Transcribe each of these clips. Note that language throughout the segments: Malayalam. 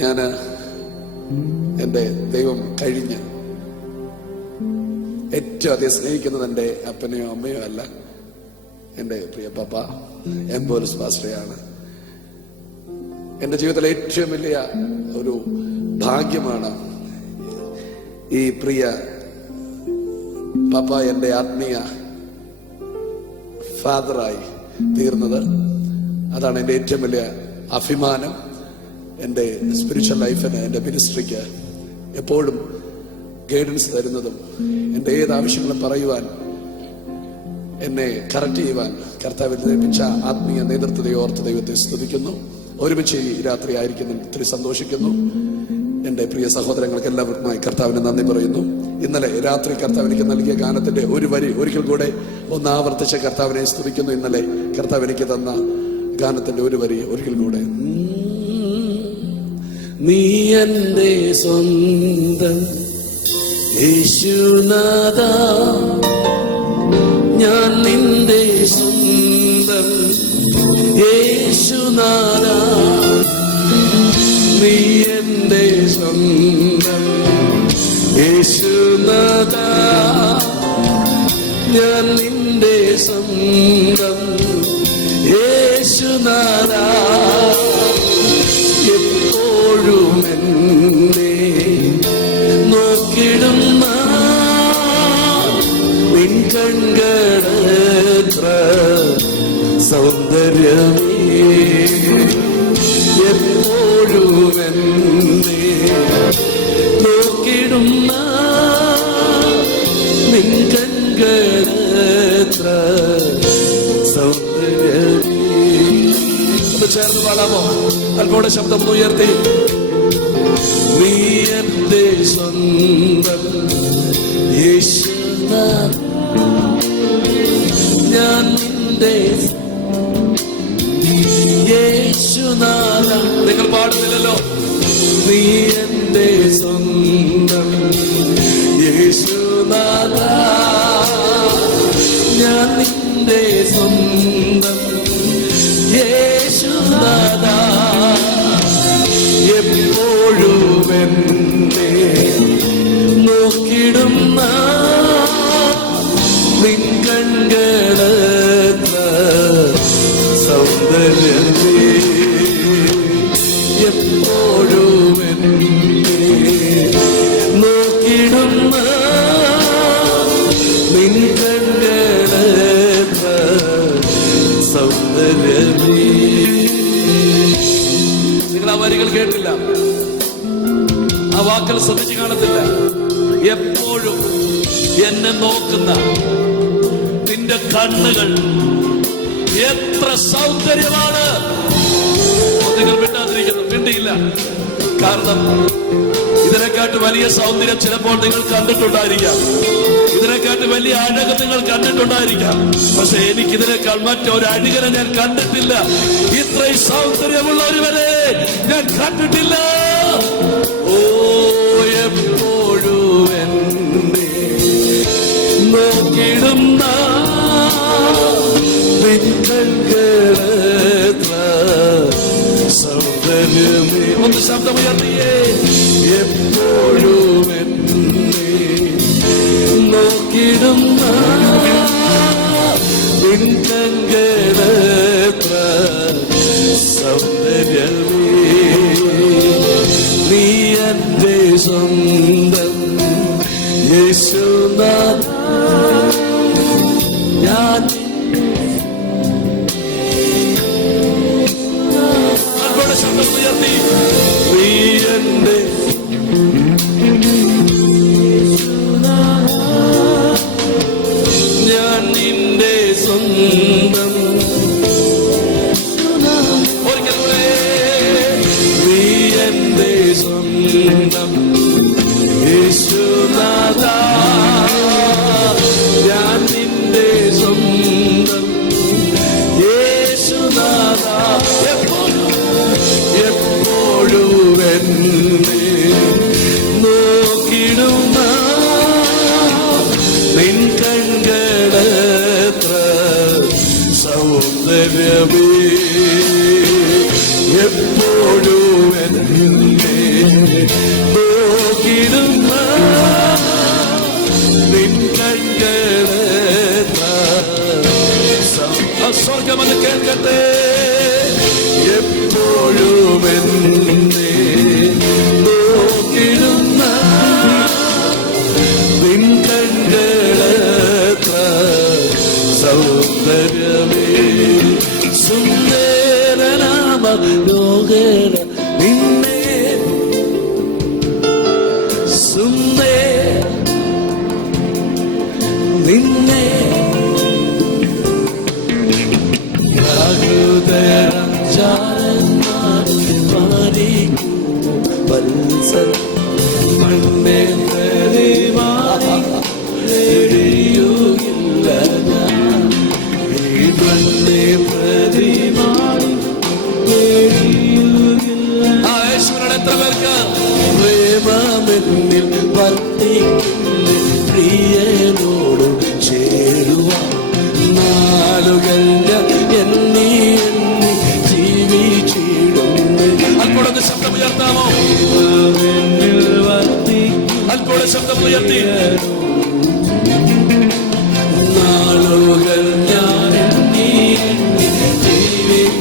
ഞാൻ എൻ്റെ ദൈവം കഴിഞ്ഞ് ഏറ്റവും അധികം സ്നേഹിക്കുന്നത് എൻ്റെ അപ്പനെയോ അമ്മയോ അല്ല, എൻ്റെ പ്രിയ പപ്പ എംബോലസ് പാസ്റ്ററെയാണ്. എൻ്റെ ജീവിതത്തിലെ ഏറ്റവും വലിയ ഒരു ഭാഗ്യമാണ് ഈ പ്രിയ പപ്പ എൻ്റെ ആത്മീയ ഫാദറായി തീർന്നത്. അതാണ് എൻ്റെ ഏറ്റവും വലിയ അഭിമാനം. എൻ്റെ സ്പിരിച്വൽ ലൈഫിന്, എൻ്റെ മിനിസ്ട്രിക്ക് എപ്പോഴും ഗൈഡൻസ് തരുന്നതും എൻ്റെ ഏത് ആവശ്യങ്ങളും പറയുവാൻ, എന്നെ കറക്റ്റ് ചെയ്യുവാൻ കർത്താവിൽ ലഭിച്ച ആത്മീയ നേതൃത്വത്തെ ഓർത്ത് ദൈവത്തെ സ്തുതിക്കുന്നു. ഒരുമിച്ച് ഈ രാത്രി ആയിരിക്കുന്നു, ഒത്തിരി സന്തോഷിക്കുന്നു. എൻ്റെ പ്രിയ സഹോദരങ്ങൾക്ക് എല്ലാവർക്കുമായി കർത്താവിന് നന്ദി പറയുന്നു. ഇന്നലെ രാത്രി കർത്താവ് എനിക്ക് നൽകിയ ഗാനത്തിന്റെ ഒരു വരി ഒരിക്കൽ കൂടെ ഒന്ന് ആവർത്തിച്ച കർത്താവിനെ സ്തുതിക്കുന്നു. ഇന്നലെ കർത്താവ് എനിക്ക് തന്ന ഗാനത്തിന്റെ ഒരു വരി ഒരിക്കൽ കൂടെ. നീ എൻ്റെ സ്വന്തം യേശുനാഥാ, ഞാൻ നിന്റെ സ്വന്തം യേശുനാഥാ, നീ എൻ്റെ സ്വന്തം യേശുനാഥാ, ഞാൻ നിന്റെ സ്വന്തം യേശുനാഥാ, എപ്പോഴും എന്നെ നോക്കിടുന്ന നിൻ കൺകളെത്ര സൗന്ദര്യമേ, എപ്പോഴും എന്നെ നോക്കിടുന്ന നിൻ കൺകളെത്ര സൗന്ദര്യമേ. ഒന്ന് ചേർന്ന് പാടാമോ? അല്പോടെ ശബ്ദം ഉയർത്തി. നീ എൻ്റെ സ്വന്തം യേശുനാഥ, ഞാൻ നിന്റെ യേശുനാഥ. നിങ്ങൾ പാടുന്നില്ലല്ലോ. നീ എൻ്റെ സ്വന്തം യേശുനാഥ, ഞാൻ നിന്റെ സ്വന്തം യേശുനാഥ, എപ്പോഴും എന്നെ നോക്കിടുന്ന നിൻ കൺകളെത്ര സൗന്ദര്യമേ, എപ്പോഴും എന്നെ നോക്കിടുന്ന നിൻ കൺകളെത്ര സൗന്ദര്യമേ. നിങ്ങൾ ആ വരികൾ കേട്ടില്ല, ആ വാക്കുകൾ ശ്രദ്ധിച്ചു കാണത്തില്ല. എപ്പോഴും എന്നെ നോക്കുന്ന നിന്റെ കണ്ണുകൾ എത്ര സൗന്ദര്യമാണ്. നിങ്ങൾ മിണ്ടാതിരിക്കുന്നു, മിണ്ടിയില്ല. കാരണം ഇതിനെക്കാട്ട് വലിയ സൗന്ദര്യം ചിലപ്പോൾ നിങ്ങൾ കണ്ടിട്ടുണ്ടായിരിക്കാം, ഇതിനെക്കാട്ട് വലിയ അഴക് നിങ്ങൾ കണ്ടിട്ടുണ്ടായിരിക്കാം. പക്ഷെ എനിക്കിതിനേക്കാൾ മറ്റൊരു അഴകനെ ഞാൻ കണ്ടിട്ടില്ല. ഇത്രയും സൗന്ദര്യമുള്ള ഒരുവരെ ഞാൻ കണ്ടിട്ടില്ല. ഓ, എപ്പോഴും എന്നെ നോക്കിടുന്ന നിൻകൺകളെത്ര സൗന്ദര്യമേ. ഒന്ന് ശബ്ദമുയർത്തിയേ. എപ്പോഴും എന്നെ നോക്കിടുന്ന നിൻകൺകളെത്ര സൗന്ദര്യമേ, നീ എൻ്റെ സ്വന്തം യേശുനാഥ, ഞാൻ ശബ്ദം ഉയർത്തി. നീ എൻ്റെ ഞാൻ നിന്റെ സ്വന്തം. ഒരിക്കൽ കൂടെ. നീ എൻ്റെ സ്വന്തം യേശുനാഥ, ഞാൻ നിന്റെ സ്വന്തം യേശുനാഥ, എപ്പോഴും എന്നെ നോക്കിടുന്ന നിൻ കൺകളെത്ര സൗന്ദര്യമേ, എപ്പോഴും നോക്കിടുന്ന നിൻ കണ്ണുകളെത്ര സ്വർഗമെന്ന് കേൾക്കട്ടെ. എപ്പോഴും എന്നെ നോക്കിടുന്ന നിൻ കണ്ണുകളെത്ര സൗന്ദര്യമേ. സുന്ദരനാമ ലോകര നിന്നെ നിന്നെ ഹൃദയം വത്സൽ മണ്ണെ പ്രതിമാറിയുകില്ല ഞാൻ. ഈ മണ്ണെ പ്രതിമാറിയുകില്ല. എത്ര പേർക്ക് പ്രേമമെന്നിൽ വർദ്ധിക്കുന്ന പ്രിയനോട് ചേരുവാൻ നാളുകൾ എണ്ണി ജീവിച്ചിടുന്നു. അൽപ്പോഴൊന്ന് ശബ്ദം ഉയർത്താമോ? അൽപ്പോഴും ശബ്ദം ഉയർത്തി. നാളുകൾ ഞാൻ എണ്ണി ജീവിച്ചിടുന്നു.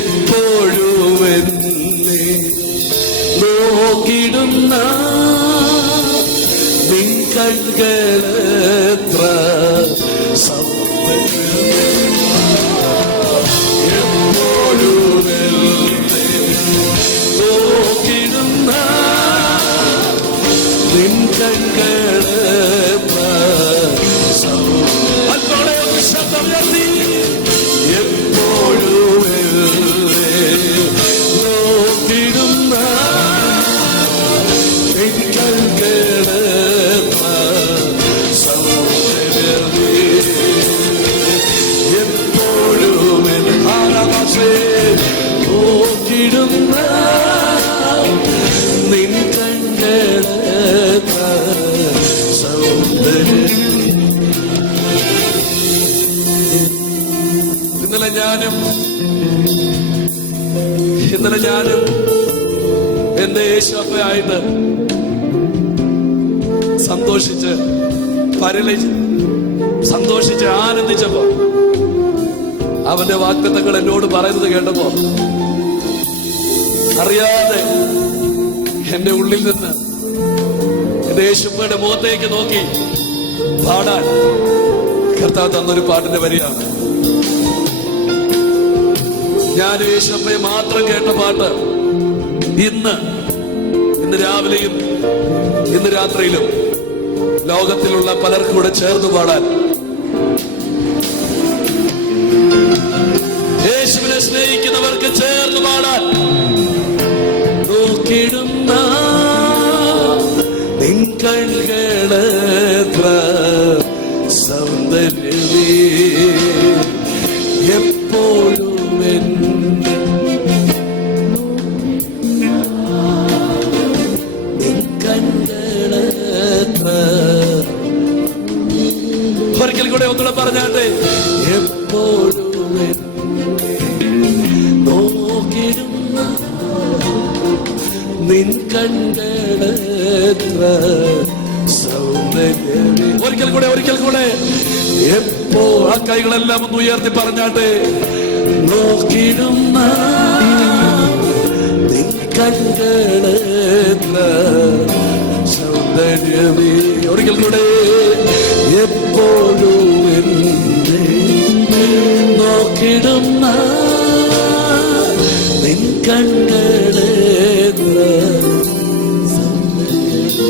എപ്പോഴും എന്നെ നോക്കിടുന്ന നിൻ കണ്ണുകളെത്ര എപ്പോഴും എന്നെ നോക്കിടുന്ന നിൻ കണ്ണുകളെത്ര ശബ്ദം ഉയർത്തി. എപ്പോഴും നോക്കിടുന്ന നിൻ കണ്ണുകളെത്ര സൗന്ദര്യമേ. എപ്പോഴും ആരാധനയെ നോക്കിടുന്ന നിൻ കണ്ണുകളെത്ര സൗന്ദര്യമേ. ഇന്നലെ ഞാനും എന്റെ യേശുവപ്പയായിട്ട് സന്തോഷിച്ച് ആനന്ദിച്ചപ്പോ അവന്റെ വാഗ്ദത്തങ്ങൾ എന്നോട് പറയുന്നത് കേട്ടപ്പോ അറിയാതെ എന്റെ ഉള്ളിൽ നിന്ന് എന്റെ യേശുവപ്പയുടെ മുഖത്തേക്ക് നോക്കി പാടാൻ കർത്താവ് തന്നൊരു പാട്ടിന്റെ വരിയാണ്. ഞാൻ യേശുവപ്പയെ മാത്രം കേട്ട പാട്ട് ഇന്ന് രാവിലെയും ഇന്ന് രാത്രിയിലും ലോകത്തിലുള്ള പലർക്കും കൂടെ ചേർന്ന് പാടാൻ, യേശുവിനെ സ്നേഹിക്കുന്നവർക്ക് ചേർന്ന് പാടാൻ. നോക്കിടുന്ന നിൻ കണ്ണുകളെത്ര സൗന്ദര്യമേ. എപ്പോഴും ഒരിക്കൽ കൂടെ ഒന്നുകൂടെ പറഞ്ഞാട്ടെ. എപ്പോഴും നോക്കിടുന്ന നിൻ കണ്ണുകളെത്ര സൗന്ദര്യമേ. ഒരിക്കൽ കൂടെ എപ്പോ ആ കൈകളെല്ലാം ഒന്ന് ഉയർത്തി പറഞ്ഞാട്ടെ. നോക്കിടുന്ന നിൻ കണ്ണുകളെത്ര സൗന്ദര്യമേ. ഒരിക്കൽ കൂടെ എപ്പോഴും എന്നെ നോക്കിടുന്ന നിൻ കണ്ണുകളെത്ര സൗന്ദര്യമേ.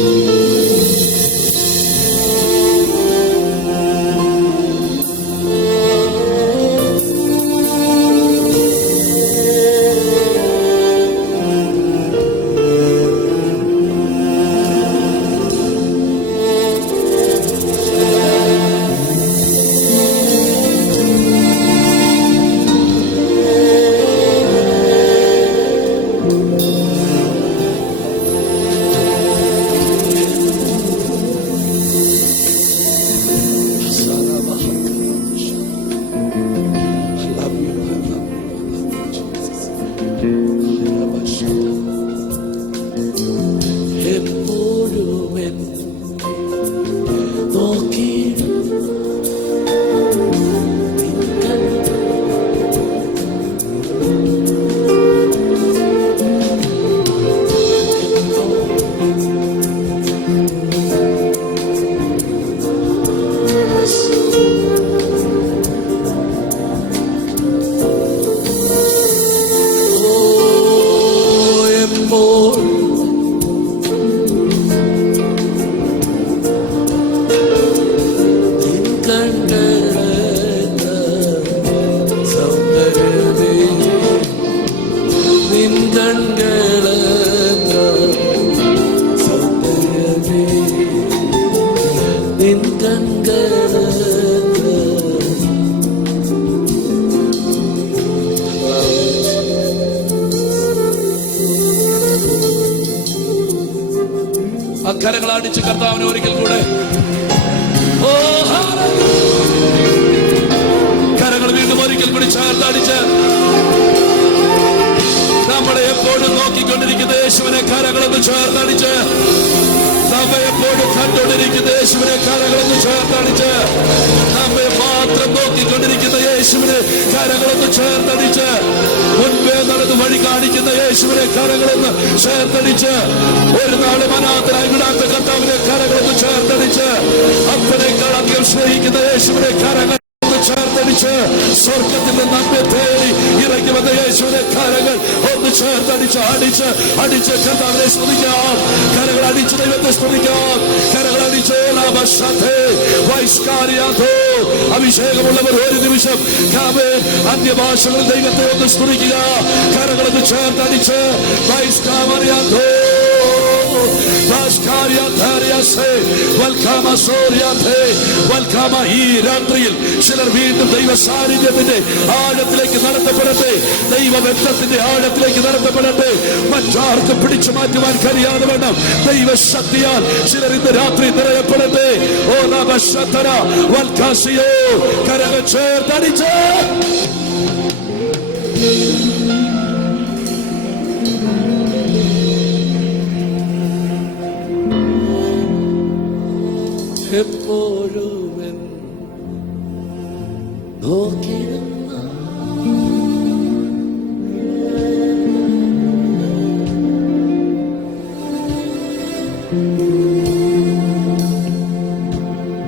കരങ്ങളടിച്ച് കർത്താവിനെ ഒരിക്കൽ കൂടെ കരങ്ങൾ വീണ്ടും ഒരിക്കൽ കൂടി ചേർത്തടിച്ച് നമ്മളെ എപ്പോഴും നോക്കിക്കൊണ്ടിരിക്കുന്ന യേശുവിനെ കരങ്ങളൊന്ന് ചേർത്തടിച്ച് നമ്മെ എപ്പോഴും കണ്ടുകൊണ്ടിരിക്കുന്ന യേശുവിനെ കരങ്ങളൊന്ന് ചേർത്തടിച്ച് നമ്മെ മാത്രം നോക്കിക്കൊണ്ടിരിക്കുന്ന യേശുവിനെ കരങ്ങളൊന്ന് ചേർത്തടിച്ച് മുൻപേ നടന്ന് വഴി കാണിക്കുന്ന യേശുവിനെ കരങ്ങളൊന്ന് ചേർത്തടിച്ച് ഒരു നാളും അനാഥനായി വിടാത്ത കർത്താവിനെ കരങ്ങളൊന്ന് ചേർത്തടിച്ച് അപ്പനേക്കാൾ അധികം സ്നേഹിക്കുന്ന യേശുവിനെ കരങ്ങൾ ചേർത്തടിച്ച് സ്വർഗത്തിൽ നിന്ന് നമ്മെ തേടി ഇറങ്ങി വന്ന യേശുവിനെ കരങ്ങൾ ഒന്ന് ചേർത്തടിച്ച് അടിച്ച് കർത്താവിനെ സ്തുതിക്കാം. കരങ്ങൾ അടിച്ച് ദൈവത്തെ സ്തുതിക്കാം. കരങ്ങൾ അടിച്ച് അഭിഷേകമുള്ളവർ ഒരു നിമിഷം അന്യഭാഷകളിൽ ദൈവത്തെ ഒന്ന് സ്തുതിക്കുക. കരങ്ങളൊന്ന് ചേർത്തടിച്ച് ഈ രാത്രിയിൽ ചിലർ വീണ്ടും ദൈവ സാന്നിധ്യത്തിന്റെ ആഴത്തിലേക്ക് നടത്തപ്പെടട്ടെ. ദൈവബന്ധത്തിന്റെ ആഴത്തിലേക്ക് നടത്തപ്പെടട്ടെ. മറ്റാർക്കും പിടിച്ചു മാറ്റുവാൻ കഴിയാതെ വേണം ദൈവശക്തിയാൽ ചിലർ ഇന്ന് രാത്രി നിറയപ്പെടട്ടെ. ഓ നമശതര വൽകാസിയോ കരങ്ങൾ ചേർത്തടിച്ച് എപ്പോഴും നോക്കിയിരുന്ന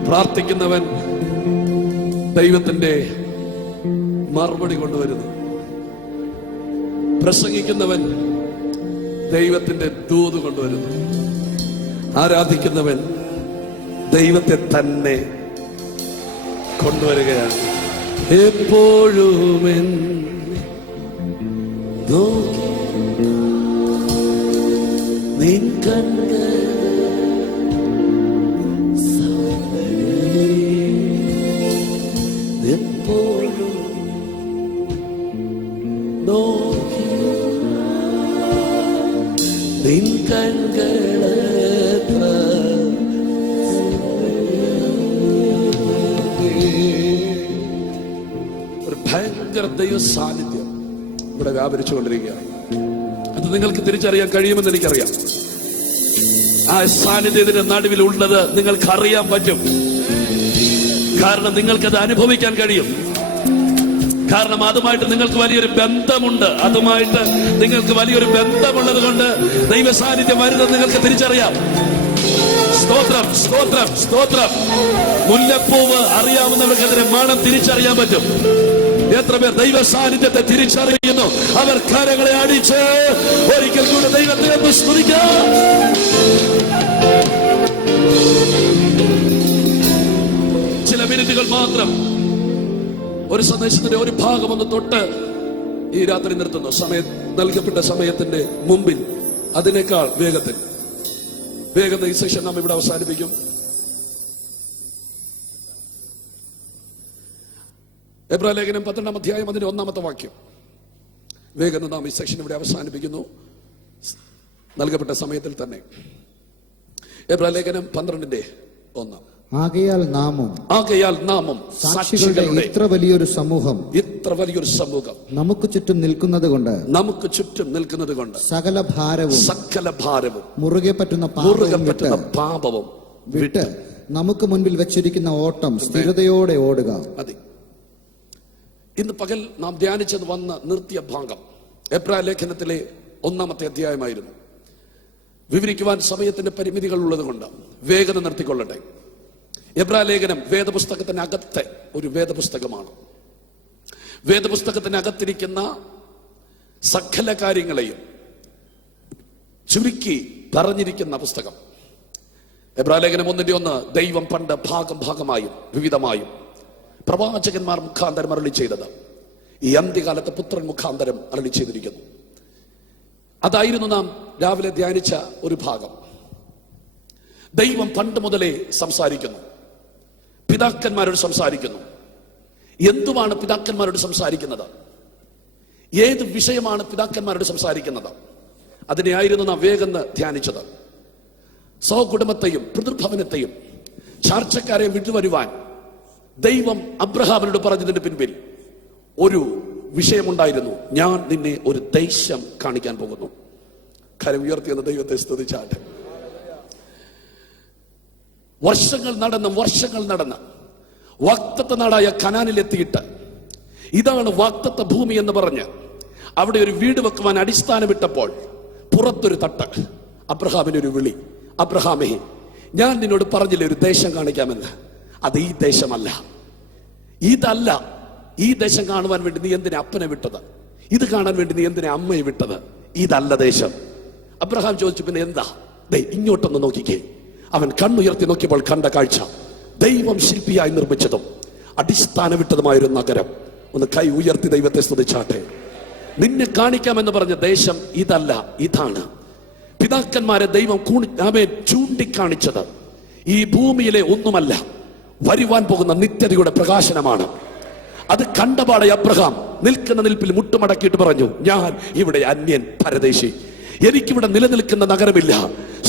പ്രാർത്ഥിക്കുന്നവൻ ദൈവത്തിന്റെ മറുപടി കൊണ്ടുവരുന്നു. പ്രസംഗിക്കുന്നവൻ ദൈവത്തിന്റെ ദൂത് കൊണ്ടുവരുന്നു. ആരാധിക്കുന്നവൻ ദൈവത്തെ തന്നെ കൊണ്ടുവരികയാണ്. എപ്പോഴും നോക്കി നിൻ കണ്ണ് എപ്പോഴും നോക്കി നിൻ കണ്ണുകൾ ഭയങ്കര ദൈവ സാന്നിധ്യം ഇവിടെ വ്യാപരിച്ചുകൊണ്ടിരിക്കുകയാണ്. അത് നിങ്ങൾക്ക് തിരിച്ചറിയാൻ കഴിയുമെന്ന് എനിക്കറിയാം. ആ സാന്നിധ്യത്തിന്റെ നടുവിൽ ഉള്ളത് നിങ്ങൾക്ക് അറിയാൻ പറ്റും. കാരണം നിങ്ങൾക്കത് അനുഭവിക്കാൻ കഴിയും. കാരണം അതുമായിട്ട് നിങ്ങൾക്ക് വലിയൊരു ബന്ധമുണ്ട്. അതുമായിട്ട് നിങ്ങൾക്ക് വലിയൊരു ബന്ധമുള്ളത് കൊണ്ട് ദൈവ സാന്നിധ്യം വരുന്നത് നിങ്ങൾക്ക് തിരിച്ചറിയാം. സ്തോത്രം, സ്തോത്രം, സ്തോത്രം. മുല്ലപ്പൂവ് അറിയാവുന്നവർക്ക് അതിന്റെ മണം തിരിച്ചറിയാൻ പറ്റും. എത്ര പേർ ദൈവ സാന്നിധ്യത്തെ തിരിച്ചറിയുന്നു? അവർ കരങ്ങളെ അടിച്ച് ഒരിക്കൽ കൂടെ ദൈവത്തെ ഒന്ന് സ്തുതിക്കാം. ചില മിനിറ്റുകൾ മാത്രം ഒരു സന്ദേശത്തിന്റെ ഒരു ഭാഗം ഒന്ന് തൊട്ട് ഈ രാത്രി നിർത്തുന്നു. നൽകപ്പെട്ട സമയത്തിന്റെ മുമ്പിൽ അതിനേക്കാൾ വേഗത്തിൽ ഈ സെഷൻ നാം ഇവിടെ അവസാനിപ്പിക്കും. എബ്രായ ലേഖനം 12-ാം അധ്യായം അതിന്റെ 1-ാമത്തെ വാക്യം. വേഗം നാം ഈ സെഷൻ ഇവിടെ അവസാനിപ്പിക്കുന്നു നൽകപ്പെട്ട സമയത്തിൽ തന്നെ. എബ്രായ ലേഖനം 12-1. ആകയാൽ നാമം സാക്ഷികളുടെ ഇത്ര വലിയൊരു സമൂഹം നമുക്ക് ചുറ്റും നിൽക്കുന്നത് കൊണ്ട് സകല ഭാരവും മുറുകെ പറ്റുന്ന പാപവും വിട്ട് നമുക്ക് മുൻപിൽ വെച്ചിരിക്കുന്ന ഓട്ടം സ്ഥിരതയോടെ ഓടുക. അതെ, ഇന്ന് പകൽ നാം ധ്യാനിച്ചത് വന്ന് നിർത്തിയ ഭാഗം എബ്രായ ലേഖനത്തിലെ 1-ാമത്തെ അധ്യായമായിരുന്നു. വിവരിക്കുവാൻ സമയത്തിന്റെ പരിമിതികൾ ഉള്ളത് കൊണ്ട് വേഗത നിർത്തിക്കൊള്ളട്ടെ. എബ്രായ ലേഖനം വേദപുസ്തകത്തിനകത്തെ ഒരു വേദപുസ്തകമാണ്. വേദപുസ്തകത്തിനകത്തിരിക്കുന്ന സകല കാര്യങ്ങളെയും ചുരുക്കി പറഞ്ഞിരിക്കുന്ന പുസ്തകം. എബ്രായലേഖനം 1:1 ദൈവം പണ്ട് ഭാഗമായും വിവിധമായും പ്രവാചകന്മാർ മുഖാന്തരം അരുളി ചെയ്തത് ഈ അന്ത്യകാലത്ത് പുത്രൻ മുഖാന്തരം അരുളി ചെയ്തിരിക്കുന്നു. അതായിരുന്നു നാം രാവിലെ ധ്യാനിച്ച ഒരു ഭാഗം. ദൈവം പണ്ട് മുതലേ സംസാരിക്കുന്നു, പിതാക്കന്മാരോട് സംസാരിക്കുന്നു. എന്തുവാണ് പിതാക്കന്മാരോട് സംസാരിക്കുന്നത്? ഏത് വിഷയമാണ് പിതാക്കന്മാരോട് സംസാരിക്കുന്നത്? അതിനെയായിരുന്നു നാം വേഗം ധ്യാനിച്ചത്. സ്വകുടുംബത്തെയും പിതൃഭവനത്തെയും ചാർച്ചക്കാരെ വിട്ടുവരുവാൻ ദൈവം അബ്രഹാമിനോട് പറഞ്ഞതിന്റെ പിൻപിൽ ഒരു വിഷയമുണ്ടായിരുന്നു. ഞാൻ നിന്നെ ഒരു ദേശം കാണിക്കാൻ പോകുന്നു. കരം ഉയർത്തിയെന്ന ദൈവത്തെ സ്തുതിച്ചാട്ടെ. വർഷങ്ങൾ നടന്ന് വാഗ്ദത്ത നാടായ കനാനിലെത്തിയിട്ട് ഇതാണ് വാഗ്ദത്ത ഭൂമി എന്ന് പറഞ്ഞ് അവിടെ ഒരു വീട് വെക്കുവാൻ അടിസ്ഥാനമിട്ടപ്പോൾ പുറത്തൊരു തട്ട്, അബ്രഹാമിനൊരു വിളി, അബ്രഹാമേ, ഞാൻ നിന്നോട് പറഞ്ഞില്ലേ ഒരു ദേശം കാണിക്കാമെന്ന്. അത് ഈ ദേശമല്ല, ഇതല്ല. ഈ ദേശം കാണുവാൻ വേണ്ടി നീ എന്തിനാ അപ്പനെ വിട്ടത്? ഇത് കാണാൻ വേണ്ടി നീ എന്തിനാ അമ്മയെ വിട്ടത്? ഇതല്ല ദേശം. അബ്രഹാം ചോദിച്ചു, പിന്നെ എന്താ? ഇങ്ങോട്ടൊന്ന് നോക്കിക്കേ. അവൻ കണ്ണുയർത്തി നോക്കിയപ്പോൾ കണ്ട കാഴ്ച ദൈവം ശില്പിയായി നിർമ്മിച്ചതും അടിസ്ഥാനമിട്ടതുമായൊരു നഗരം. ഒന്ന് കൈ ഉയർത്തി ദൈവത്തെ സ്തുതിച്ചാട്ടെ. നിന്നെ കാണിക്കാമെന്ന് പറഞ്ഞ ദേശം ഇതല്ല, ഇതാണ്. പിതാക്കന്മാരെ ദൈവം ചൂണ്ടിക്കാണിച്ചത് ഈ ഭൂമിയിലെ ഒന്നുമല്ല, വരുവാൻ പോകുന്ന നിത്യതയുടെ പ്രകാശനമാണ്. അത് കണ്ടപാടെ അബ്രഹാം നിൽക്കുന്ന നിൽപ്പിൽ മുട്ടുമടക്കിയിട്ട് പറഞ്ഞു, ഞാൻ ഇവിടെ അന്യൻ, പരദേശി. എനിക്കിവിടെ നിലനിൽക്കുന്ന നഗരമില്ല.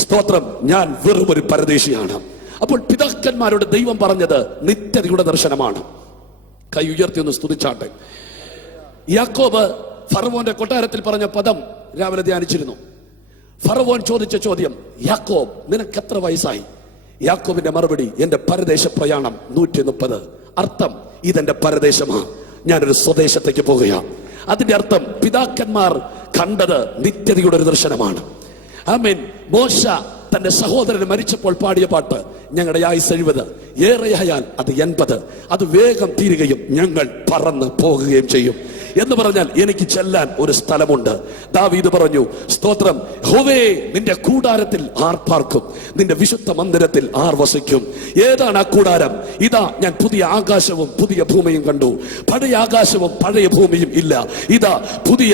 സ്തോത്രം, ഞാൻ വെറും ഒരു പരദേശിയാണ്. അപ്പോൾ പിതാക്കന്മാരോട് ദൈവം പറഞ്ഞത് നിത്യതയുടെ ദർശനമാണ്. കൈ ഉയർത്തി ഒന്ന് സ്തുതിച്ചാട്ടെ. യാക്കോബ് ഫറവോന്റെ കൊട്ടാരത്തിൽ പറഞ്ഞ പദം രാവിലെ ധ്യാനിച്ചിരുന്നു. ഫറവോൻ ചോദിച്ച ചോദ്യം, യാക്കോബ് നിനക്ക് എത്ര വയസ്സായി? യാക്കോബിന്റെ മറുപടി, എന്റെ പരദേശ പ്രയാണം 130. അർത്ഥം, ഇതെന്റെ പരദേശമാ, ഞാനൊരു സ്വദേശത്തേക്ക് പോകുകയാണ്. അതിന്റെ അർത്ഥം പിതാക്കന്മാർ കണ്ടത് നിത്യതയുടെ ഒരു ദർശനമാണ്. ആമേൻ. മോശ തന്റെ സഹോദരൻ മരിച്ചപ്പോൾ പാടിയ പാട്ട്, ഞങ്ങളുടെ ആയുസ് 70, ഏറെയായാൽ അത് 80, അത് വേഗം തീരുകയും ഞങ്ങൾ പറന്ന് പോകുകയും ചെയ്യും എന്ന് പറഞ്ഞാൽ എനിക്ക് ചെല്ലാൻ ഒരു സ്ഥലമുണ്ട്. ദാവീദ് പറഞ്ഞു, സ്തോത്രം, യഹോവേ, നിന്റെ കൂടാരത്തിൽ ആർ പാർക്കും? നിന്റെ വിശുദ്ധ മന്ദിരത്തിൽ ആർ വസിക്കും? ഏതാണ് ആ കൂടാരം? ഇതാ, ഞാൻ പുതിയ ആകാശവും പുതിയ ഭൂമിയും കണ്ടു. പഴയ ആകാശവും പഴയ ഭൂമിയും ഇല്ല. ഇതാ പുതിയ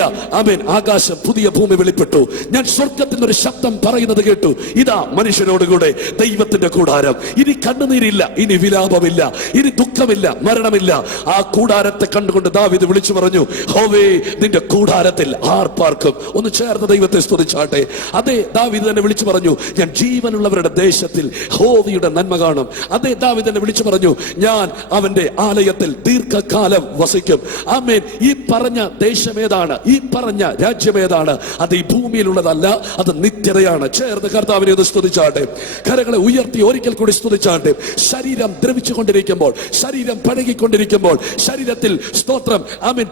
ആകാശം പുതിയ ഭൂമി വെളിപ്പെട്ടു. ഞാൻ സ്വർഗത്തിൽ നിന്നൊരു ശബ്ദം പറയുന്നത് കേട്ടു, ഇതാ മനുഷ്യരോടുകൂടെ ദൈവത്തിന്റെ കൂടാരം. ഇനി കണ്ണുനീരില്ല, ഇനി വിലാപമില്ല, ഇനി ദുഃഖമില്ല, മരണമില്ല. ആ കൂടാരത്തെ കണ്ടുകൊണ്ട് ദാവീദ് വിളിച്ചു പറഞ്ഞു, ഹോവേ, നിന്റെ കൂടാരത്തിൽ ആർ പാർക്കും? ഒന്ന് ചേർന്ന് ദൈവത്തെ സ്തുതിച്ചാട്ടെ. അതേ ദാവീദ് തന്നെ വിളിച്ചു പറഞ്ഞു, ഞാൻ ജീവനുള്ളവരുടെ ദേശത്തിൽ ഹോവയുടെ നന്മ കാണും. അതേ ദാവീദ് തന്നെ വിളിച്ചു പറഞ്ഞു, ഞാൻ അവന്റെ ആലയത്തിൽ ദീർഘകാലം വസിക്കും. ആമേൻ. ഈ പറഞ്ഞ ദേശമേതാണ്? ഈ പറഞ്ഞ രാജ്യമേതാണ്? അത് ഈ ഭൂമിയിലുള്ളതല്ല, അത് നിത്യതയാണ്. ചേർന്ന് കർത്താവിനെ ഒന്ന് സ്തുതിച്ചാട്ടെ. കരങ്ങളെ ഉയർത്തി ഒരിക്കൽ കൂടി സ്തുതിച്ചാട്ടെ. ശരീരം ദ്രവിച്ചു കൊണ്ടിരിക്കുമ്പോൾ, ശരീരം പഴകിക്കൊണ്ടിരിക്കുമ്പോൾ, ശരീരത്തിൽ സ്തോത്രം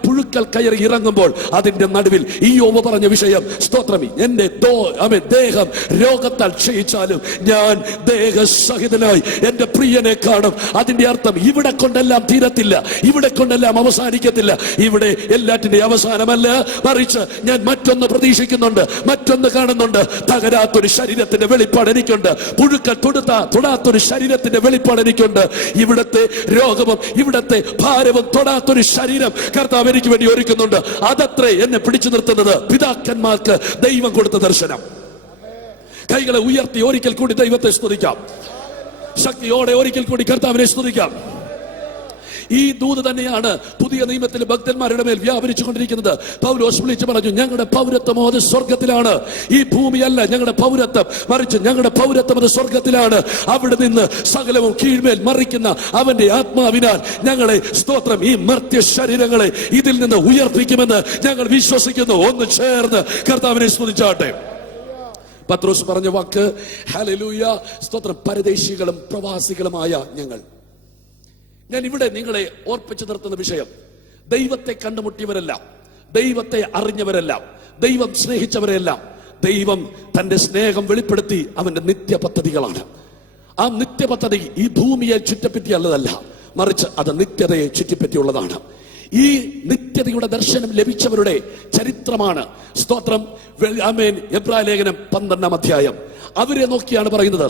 പുഴുക്കൾ കയറി ഇറങ്ങുമ്പോൾ, അതിന്റെ നടുവിൽ ഇയ്യോബ് പറഞ്ഞ വിഷയം, സ്തോത്രം, എന്റെ ദേഹം രോഗത്താൽ ക്ഷയിച്ചാലും ഞാൻ ദേഹസഹിതനായി എന്റെ പ്രിയനെ കാണും. അതിന്റെ അർത്ഥം ഇവിടെ കൊണ്ടെല്ലാം തീരത്തില്ല, ഇവിടെ കൊണ്ടെല്ലാം അവസാനിക്കത്തില്ല. ഇവിടെ എല്ലാറ്റിന്റെ അവസാനമല്ല, മറിച്ച് ഞാൻ മറ്റൊന്ന് പ്രതീക്ഷിക്കുന്നുണ്ട്, മറ്റൊന്ന് കാണുന്നുണ്ട്. തകരാത്തൊരു ശരീരത്തിന്റെ വെളിപ്പാട് എനിക്കുണ്ട്. പുഴുക്കൾ തൊടാത്തൊരു ശരീരത്തിന്റെ വെളിപ്പാട് എനിക്കുണ്ട്. ഇവിടത്തെ രോഗവും ഇവിടത്തെ ഭാരവും തൊടാത്തൊരു ശരീരം കർത്താവ് എനിക്ക് വേണ്ടി ഒരുക്കുന്നുണ്ട്. അതത്രേ എന്നെ പിടിച്ചു നിർത്തുന്നത്. പിതാക്കന്മാർക്ക് ദൈവം കൊടുത്ത ദർശനം. കൈകളെ ഉയർത്തി ഒരിക്കൽ കൂടി ദൈവത്തെ സ്തുതിക്കാം. ശക്തിയോടെ ഒരിക്കൽ കൂടി കർത്താവിനെ സ്തുതിക്കാം. ഈ ദൂത് തന്നെയാണ് പുതിയ നിയമത്തിൽ ഭക്തന്മാരുടെ മേൽ വ്യാപരിച്ചു കൊണ്ടിരിക്കുന്നത്. പൗലോസ് വിളിച്ചു പറഞ്ഞു, ഞങ്ങളുടെ പൗരത്വം അത് സ്വർഗത്തിലാണ്, ഈ ഭൂമിയല്ല ഞങ്ങളുടെ പൗരത്വം, മറിച്ച് ഞങ്ങളുടെ പൗരത്വം അത് സ്വർഗത്തിലാണ്. അവിടെ നിന്ന് സകലവും കീഴ്മേൽ മറിക്കുന്ന അവന്റെ ആത്മാവിനാൽ ഞങ്ങളെ, സ്തോത്രം, ഈ മർത്യ ശരീരങ്ങളെ ഇതിൽ നിന്ന് ഉയർപ്പിക്കുമെന്ന് ഞങ്ങൾ വിശ്വസിക്കുന്നു. ഒന്ന് ചേർന്ന് കർത്താവിനെ സ്തുതിച്ചാട്ടെ. പത്രോസ് പറഞ്ഞ വാക്ക്, ഹല്ലേലൂയ, സ്തോത്രം, പരദേശികളും പ്രവാസികളുമായ ഞങ്ങൾ. ഞാൻ ഇവിടെ നിങ്ങളെ ഓർപ്പിച്ചു നിർത്തുന്ന വിഷയം, ദൈവത്തെ കണ്ടുമുട്ടിയവരെല്ലാം, ദൈവത്തെ അറിഞ്ഞവരെല്ലാം, ദൈവം സ്നേഹിച്ചവരെല്ലാം ദൈവം തന്റെ സ്നേഹം വെളിപ്പെടുത്തി അവന്റെ നിത്യ പദ്ധതികളാണ്. ആ നിത്യ പദ്ധതി ഈ ഭൂമിയെ ചുറ്റപ്പറ്റിയുള്ളതല്ല, മറിച്ച് അത് നിത്യതയെ ചുറ്റിപ്പറ്റിയുള്ളതാണ്. ഈ നിത്യതയുടെ ദർശനം ലഭിച്ചവരുടെ ചരിത്രമാണ്, സ്തോത്രം, ആമേൻ, എബ്രായ ലേഖനം 12-ാം അധ്യായം അവരെ നോക്കിയാണ് പറയുന്നത്.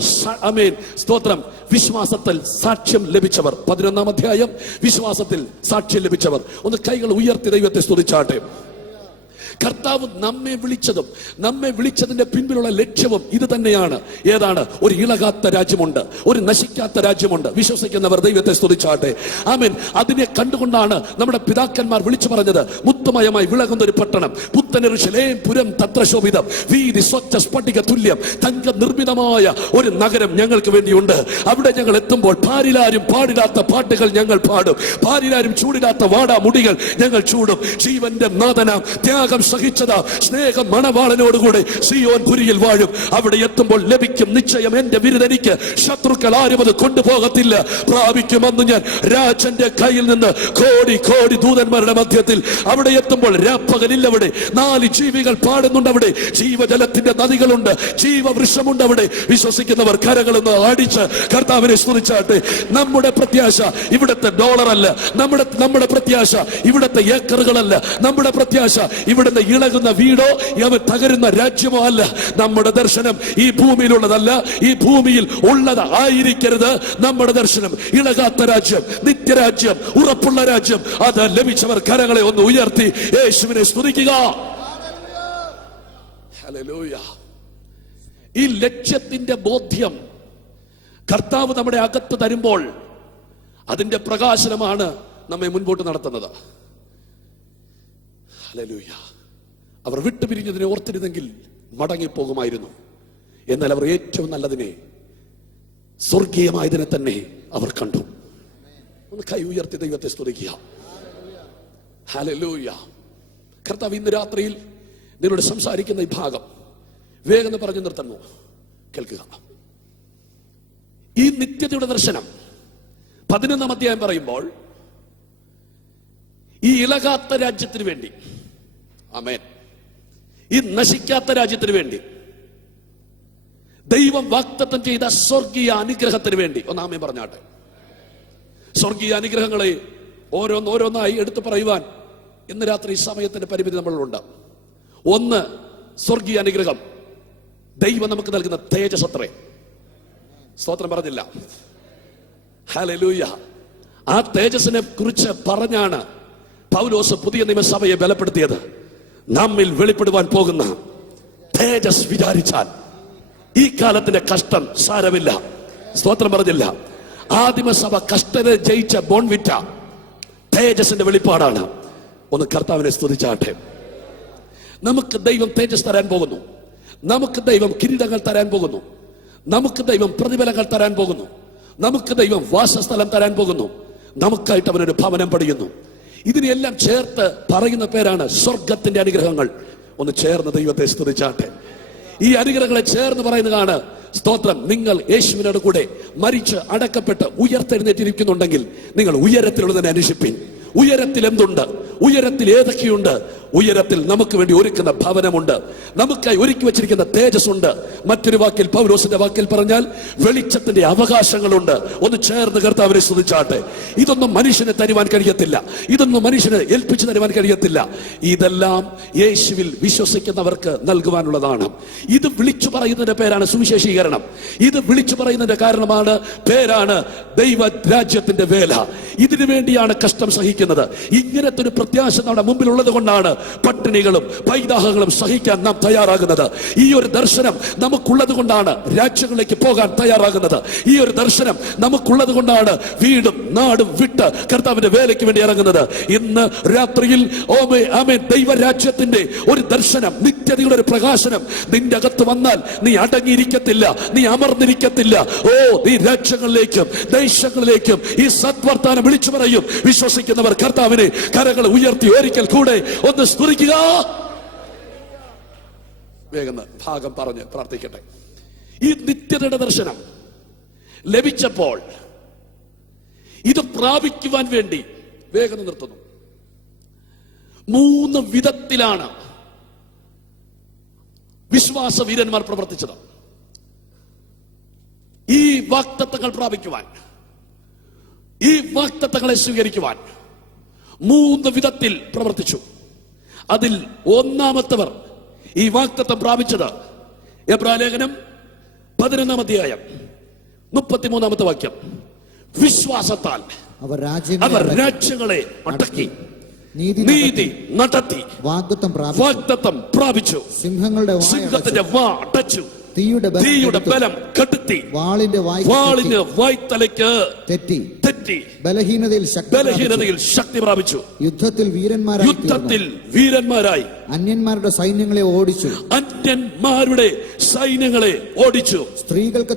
ആമേൻ, സ്തോത്രം. വിശ്വാസത്തിൽ സാക്ഷ്യം ലഭിച്ചവർ. 11-ാം അധ്യായം, വിശ്വാസത്തിൽ സാക്ഷ്യം ലഭിച്ചവർ. ഒന്ന് കൈകൾ ഉയർത്തി ദൈവത്തെ സ്തുതിച്ചാട്ടെ. കർത്താവ് നമ്മെ വിളിച്ചതിന്റെ പിൻപിലുള്ള ലക്ഷ്യവും ഇത് തന്നെയാണ്. ഏതാണ്? ഒരു ഇളകാത്ത രാജ്യമുണ്ട്, ഒരു നശിക്കാത്ത രാജ്യമുണ്ട്. വിശ്വസിക്കുന്നവർ ദൈവത്തെ സ്തുതിച്ചാട്ടെ. ആമേൻ. അതിനെ കണ്ടുകൊണ്ടാണ് നമ്മുടെ പിതാക്കന്മാർ വിളിച്ചു പറഞ്ഞത്, മുത്തുമയമായി വിളകുന്ന ഒരു പട്ടണം, പുത്തനെറുശലേം പുരം തത്രശോഭിതം, വീതി സ്വച്ഛ സ്ഫടിക തുല്യം, തങ്ക നിർമ്മിതമായ ഒരു നഗരം ഞങ്ങൾക്ക് വേണ്ടിയുണ്ട്. അവിടെ ഞങ്ങൾ എത്തുമ്പോൾ പാരിലാരും പാടിടാത്ത പാട്ടുകൾ ഞങ്ങൾ പാടും, പാരിലാരും ചൂടിടാത്ത വാടാ മുടികൾ ഞങ്ങൾ ചൂടും. ജീവന്റെ നാഥനാം ത്യാഗം സഹിച്ചതാ സ്നേഹം മണവാളനോടുകൂടെ സിയോൻ പുരിയിൽ വാഴും. അവിടെ എത്തുമ്പോൾ ലഭിക്കും നിശ്ചയം എന്റെ വിരുദനിക്ക്. ശത്രുക്കൾ ആരും അത് കൊണ്ടുപോകത്തില്ല. പ്രാപിക്കുമെന്ന് ഞാൻ രാജന്റെ കയ്യിൽ നിന്ന് കോടി കോടി ദൂതന്മാരുടെ മധ്യത്തിൽ. അവിടെ എത്തുമ്പോൾ രാപ്പകലില്ല. അവിടെ 4 ജീവികൾ പാടുന്നുണ്ട്. അവിടെ ജീവജലത്തിന്റെ നദികളുണ്ട്, ജീവവൃക്ഷമുണ്ട്. അവിടെ വിശ്വസിക്കുന്നവർ കരകളെന്ന് അടിച്ച് കർത്താവിനെ സ്തുതിച്ചാട്ടെ. നമ്മുടെ പ്രത്യാശ ഇവിടുത്തെ ഡോളറല്ല, നമ്മുടെ പ്രത്യാശ ഇവിടുത്തെ ഏക്കറുകളല്ല, നമ്മുടെ പ്രത്യാശ ഇവിടുത്തെ ഇളകുന്ന വീടോ അവൻ തകരുന്ന രാജ്യമോ അല്ല. നമ്മുടെ ദർശനം ഈ ഭൂമിയിലുള്ളതല്ല, ഈ ഭൂമിയിൽ ഉള്ളത് ആയിരിക്കരുത്. നമ്മുടെ ദർശനം ഇളകാത്ത രാജ്യം, നിത്യരാജ്യം, ഉറപ്പുള്ള രാജ്യം. അത് ലഭിച്ചവർ കരങ്ങളെ ഒന്ന് ഉയർത്തി യേശുവിനെ സ്തുതിക്കുക. ഹല്ലേലൂയ. ഈ ലക്ഷ്യത്തിന്റെ ബോധ്യം കർത്താവ് നമ്മുടെ അകത്ത് തരുമ്പോൾ അതിന്റെ പ്രകാശനമാണ് നമ്മെ മുൻപോട്ട് നടത്തുന്നത്. ഹല്ലേലൂയ. അവർ വിട്ടുപിരിഞ്ഞതിനെ ഓർത്തിരുന്നെങ്കിൽ മടങ്ങിപ്പോകുമായിരുന്നു. എന്നാൽ അവർ ഏറ്റവും നല്ലതിനെ, സ്വർഗീയമായതിനെ തന്നെ അവർ കണ്ടു. ഒന്ന് കൈ ഉയർത്തി ദൈവത്തെ സ്തുതിക്കുക. ഹല്ലേലൂയ. കർത്താവ് ഇന്ന് രാത്രിയിൽ നിന്നോട് സംസാരിക്കുന്ന ഈ ഭാഗം വേഗം പറഞ്ഞു നിർത്തുന്നു. കേൾക്കുക. ഈ നിത്യതയുടെ ദർശനം 11-ാം അധ്യായം പറയുമ്പോൾ ഈ ഇളകാത്ത രാജ്യത്തിന് വേണ്ടി, ആമേൻ, ഈ നശിക്കാത്ത രാജ്യത്തിന് വേണ്ടി, ദൈവം വാഗ്ദത്തം ചെയ്ത സ്വർഗീയ അനുഗ്രഹത്തിന് വേണ്ടി, ഒന്നാമേ പറഞ്ഞാട്ടെ. സ്വർഗീയ അനുഗ്രഹങ്ങളെ ഓരോന്നായി എടുത്തു പറയുവാൻ ഇന്ന് രാത്രി സമയത്തിന്റെ പരിമിതി നമ്മളുണ്ട്. ഒന്ന്, സ്വർഗീയ അനുഗ്രഹം, ദൈവം നമുക്ക് നൽകുന്ന തേജസ്സത്രേ. സ്തോത്രം പറഞ്ഞില്ല. ഹല്ലേലൂയ. ആ തേജസ്സിനെ കുറിച്ച് പറഞ്ഞാണ് പൗലോസ് പുതിയ നിയമസഭയെ ബലപ്പെടുത്തിയത്. നമ്മിൽ വെളിപ്പെടുവാൻ പോകുന്ന തേജസ് വിചാരിച്ചാൽ ഈ കാലത്തിന്റെ കഷ്ടം സാരമില്ല. സ്തോത്രം പറഞ്ഞില്ല. ആദിമസഭ കഷ്ടത ജയിച്ച ബോൺവിറ്റ തേജസ്സിന്റെ വെളിപ്പാടാണ്. ഒന്ന് കർത്താവിനെ സ്തുതിച്ചാട്ടെ. നമുക്ക് ദൈവം തേജസ് തരാൻ പോകുന്നു. നമുക്ക് ദൈവം കിരീടങ്ങൾ തരാൻ പോകുന്നു. നമുക്ക് ദൈവം പ്രതിഫലങ്ങൾ തരാൻ പോകുന്നു. നമുക്ക് ദൈവം വാസസ്ഥലം തരാൻ പോകുന്നു. നമുക്കായിട്ട് അവനൊരു ഭവനം പണിയുന്നു. ഇതിനെല്ലാം ചേർത്ത് പറയുന്ന പേരാണ് സ്വർഗത്തിന്റെ അനുഗ്രഹങ്ങൾ. ഒന്ന് ചേർന്ന് ദൈവത്തെ സ്തുതിച്ചാട്ടെ. ഈ അനുഗ്രഹങ്ങളെ ചേർന്ന് പറയുന്നതാണ് സ്തോത്രം. നിങ്ങൾ യേശുവിനോട് കൂടെ മരിച്ച് അടക്കപ്പെട്ട് ഉയർത്തെഴുന്നേറ്റിരിക്കുന്നുണ്ടെങ്കിൽ നിങ്ങൾ ഉയരത്തിലുള്ളതിനെ അന്വേഷിപ്പിൻ. ഉയരത്തിൽ എന്തുണ്ട്? ഉയരത്തിൽ ഏതൊക്കെയുണ്ട്? ഉയരത്തിൽ നമുക്ക് വേണ്ടി ഒരുക്കുന്ന ഭവനമുണ്ട്, നമുക്കായി ഒരുക്കി വെച്ചിരിക്കുന്ന തേജസ് ഉണ്ട്. മറ്റൊരു വാക്കിൽ, പൗലോസിന്റെ വാക്കിൽ പറഞ്ഞാൽ വെളിച്ചത്തിന്റെ അവകാശങ്ങളുണ്ട്. ഒന്ന് ചേർന്ന് കർത്താവിനെ സ്തുതിച്ചാട്ടെ. ഇതൊന്നും മനുഷ്യന് തരുവാൻ കഴിയത്തില്ല, ഇതൊന്നും മനുഷ്യന് ഏൽപ്പിച്ചു തരുവാൻ കഴിയത്തില്ല. ഇതെല്ലാം യേശുവിൽ വിശ്വസിക്കുന്നവർക്ക് നൽകുവാനുള്ളതാണ്. ഇത് വിളിച്ചു പറയുന്നതിന്റെ പേരാണ് സുവിശേഷീകരണം. ഇത് വിളിച്ചു പറയുന്നതിന്റെ പേരാണ് ദൈവ രാജ്യത്തിന്റെ വേല. ഇതിനു വേണ്ടിയാണ് കഷ്ടം സഹിക്കുന്നത്. ഇങ്ങനത്തെ ഒരു പ്രത്യാശ നമ്മുടെ മുമ്പിൽ ഉള്ളത് കൊണ്ടാണ് പട്ടിണികളും പൈതാഹങ്ങളും സഹിക്കാൻ നാം തയ്യാറാകുന്നത്. ഈ ഒരു ദർശനം നമുക്കുള്ളത് കൊണ്ടാണ് രാജ്യങ്ങളിലേക്ക് പോകാൻ തയ്യാറാകുന്നത്. ഈ ഒരു ദർശനം നമുക്കുള്ളത് കൊണ്ടാണ് വീടും നാടും വിട്ട് കർത്താവിന്റെ വേലയ്ക്ക് വേണ്ടി ഇറങ്ങുന്നത്. ഇന്ന് രാത്രിയിൽ ദൈവരാജ്യത്തിന്റെ ഒരു ദർശനം, നിത്യതയുടെ ഒരു പ്രകാശനം നിന്റെ അകത്ത് വന്നാൽ നീ അടങ്ങിയിരിക്കത്തില്ല, നീ അമർന്നിരിക്കത്തില്ല. നീ രാജ്യങ്ങളിലേക്കും ദേശങ്ങളിലേക്കും ഈ സത്വർത്താനം വിളിച്ചു പറയും. വിശ്വസിക്കുന്നവർ കർത്താവിനെ കരങ്ങൾ ഉയർത്തി ഒരിക്കൽ കൂടെ ഒന്ന് സ്തുതിക്കുക. വേഗം ഭാഗം പറഞ്ഞ് പ്രാർത്ഥിക്കട്ടെ. ഈ നിത്യതയുടെ ദർശനം ലഭിച്ചപ്പോൾ ഇത് പ്രാപിക്കുവാൻ വേണ്ടി വേഗം നിർത്തുന്നു. 3 വിധത്തിലാണ് വിശ്വാസ വീരന്മാർ പ്രവർത്തിച്ചത്. ഈ വാഗ്ദത്തങ്ങൾ പ്രാപിക്കുവാൻ, ഈ വാഗ്ദത്തങ്ങളെ സ്വീകരിക്കുവാൻ 3 വിധത്തിൽ പ്രവർത്തിച്ചു. അതിൽ ഒന്നാമത്തവർ ഈ വാഗ്ദത്തം പ്രാപിച്ചത് എബ്രായ ലേഖനം 11-ാം അധ്യായം 33-ാമത്തെ വാക്യം. വിശ്വാസത്താൽ അവർ രാജ്യങ്ങളെ അടക്കി നീതി നടത്തി വാഗ്ദത്തം പ്രാപിച്ചു. സിംഹത്തിന്റെ വാ അടച്ചു. തീയുടെ ബലം കെടുത്തി. വാളിന്റെ വായ്ത്തലയ്ക്ക് തെറ്റി. ബലഹീനതയിൽ ശക്തി പ്രാപിച്ചു. യുദ്ധത്തിൽ വീരന്മാരായി അന്യന്മാരുടെ സൈന്യങ്ങളെ ഓടിച്ചു. സ്ത്രീകൾക്ക്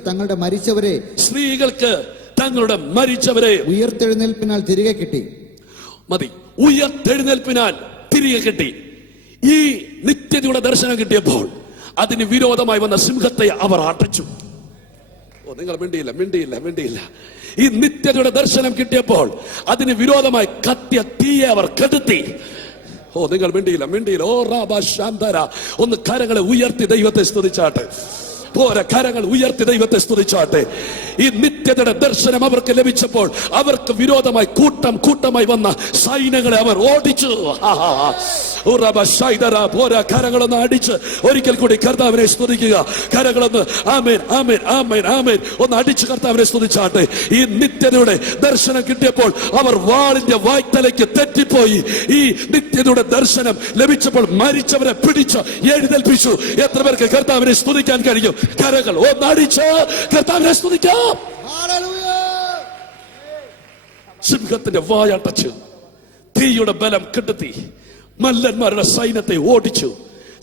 തങ്ങളുടെ മരിച്ചവരെ ഉയർത്തെഴുന്നേൽപ്പിനാൽ തിരികെ കിട്ടി. മതി, ഉയർത്തെഴുന്നേൽപ്പിനാൽ തിരികെ കിട്ടി. ഈ നിത്യതയുടെ ദർശനം കിട്ടിയപ്പോൾ അതിന് വിരോധമായി വന്ന സിംഹത്തെ അവർ അടച്ചു. നിങ്ങൾ മിണ്ടിയില്ല. ഈ നിത്യതയുടെ ദർശനം കിട്ടിയപ്പോൾ അതിന് വിരോധമായി കത്തിയ തീയെ അവർ കെടുത്തി. നിങ്ങൾ മിണ്ടിയില്ല. ഓ റാബാ ശാന്തര. ഒന്ന് കരങ്ങളെ ഉയർത്തി ദൈവത്തെ സ്തുതിച്ചാട്ടെ. കരങ്ങൾ ഉയർത്തി ദൈവത്തെ സ്തുതിച്ചാട്ടെ. ഈ നിത്യതയുടെ ദർശനം അവർക്ക് ലഭിച്ചപ്പോൾ അവർക്ക് വിരോധമായി കൂട്ടമായി വന്ന സൈന്യങ്ങളെ അവർ ഓടിച്ചു. കരങ്ങളൊന്ന് അടിച്ച് ഒരിക്കൽ കൂടി കർത്താവിനെ സ്തുതിക്കുക. കരങ്ങളൊന്ന് ആമേൻ ആമേൻ ആമേൻ ആമേൻ ഒന്ന് അടിച്ച് കർത്താവിനെ സ്തുതിച്ചാട്ടെ. ഈ നിത്യതയുടെ ദർശനം കിട്ടിയപ്പോൾ അവർ വാളിന്റെ വായ്ത്തലയ്ക്ക് തെറ്റിപ്പോയി. ഈ നിത്യതയുടെ ദർശനം ലഭിച്ചപ്പോൾ മരിച്ചവരെ പിടിച്ച് എഴുന്നേൽപ്പിച്ചു. എത്ര പേർക്ക് കർത്താവിനെ സ്തുതിക്കാൻ കഴിയും? കരങ്ങൾ ഒന്നടിച്ച് കർത്താവിനെ സ്തുതിക്കാം. സിംഹത്തിന്റെ വായടച്ച് തീയുടെ ബലം കെടുത്തി മല്ലന്മാരുടെ സൈന്യത്തെ ഓടിച്ചു.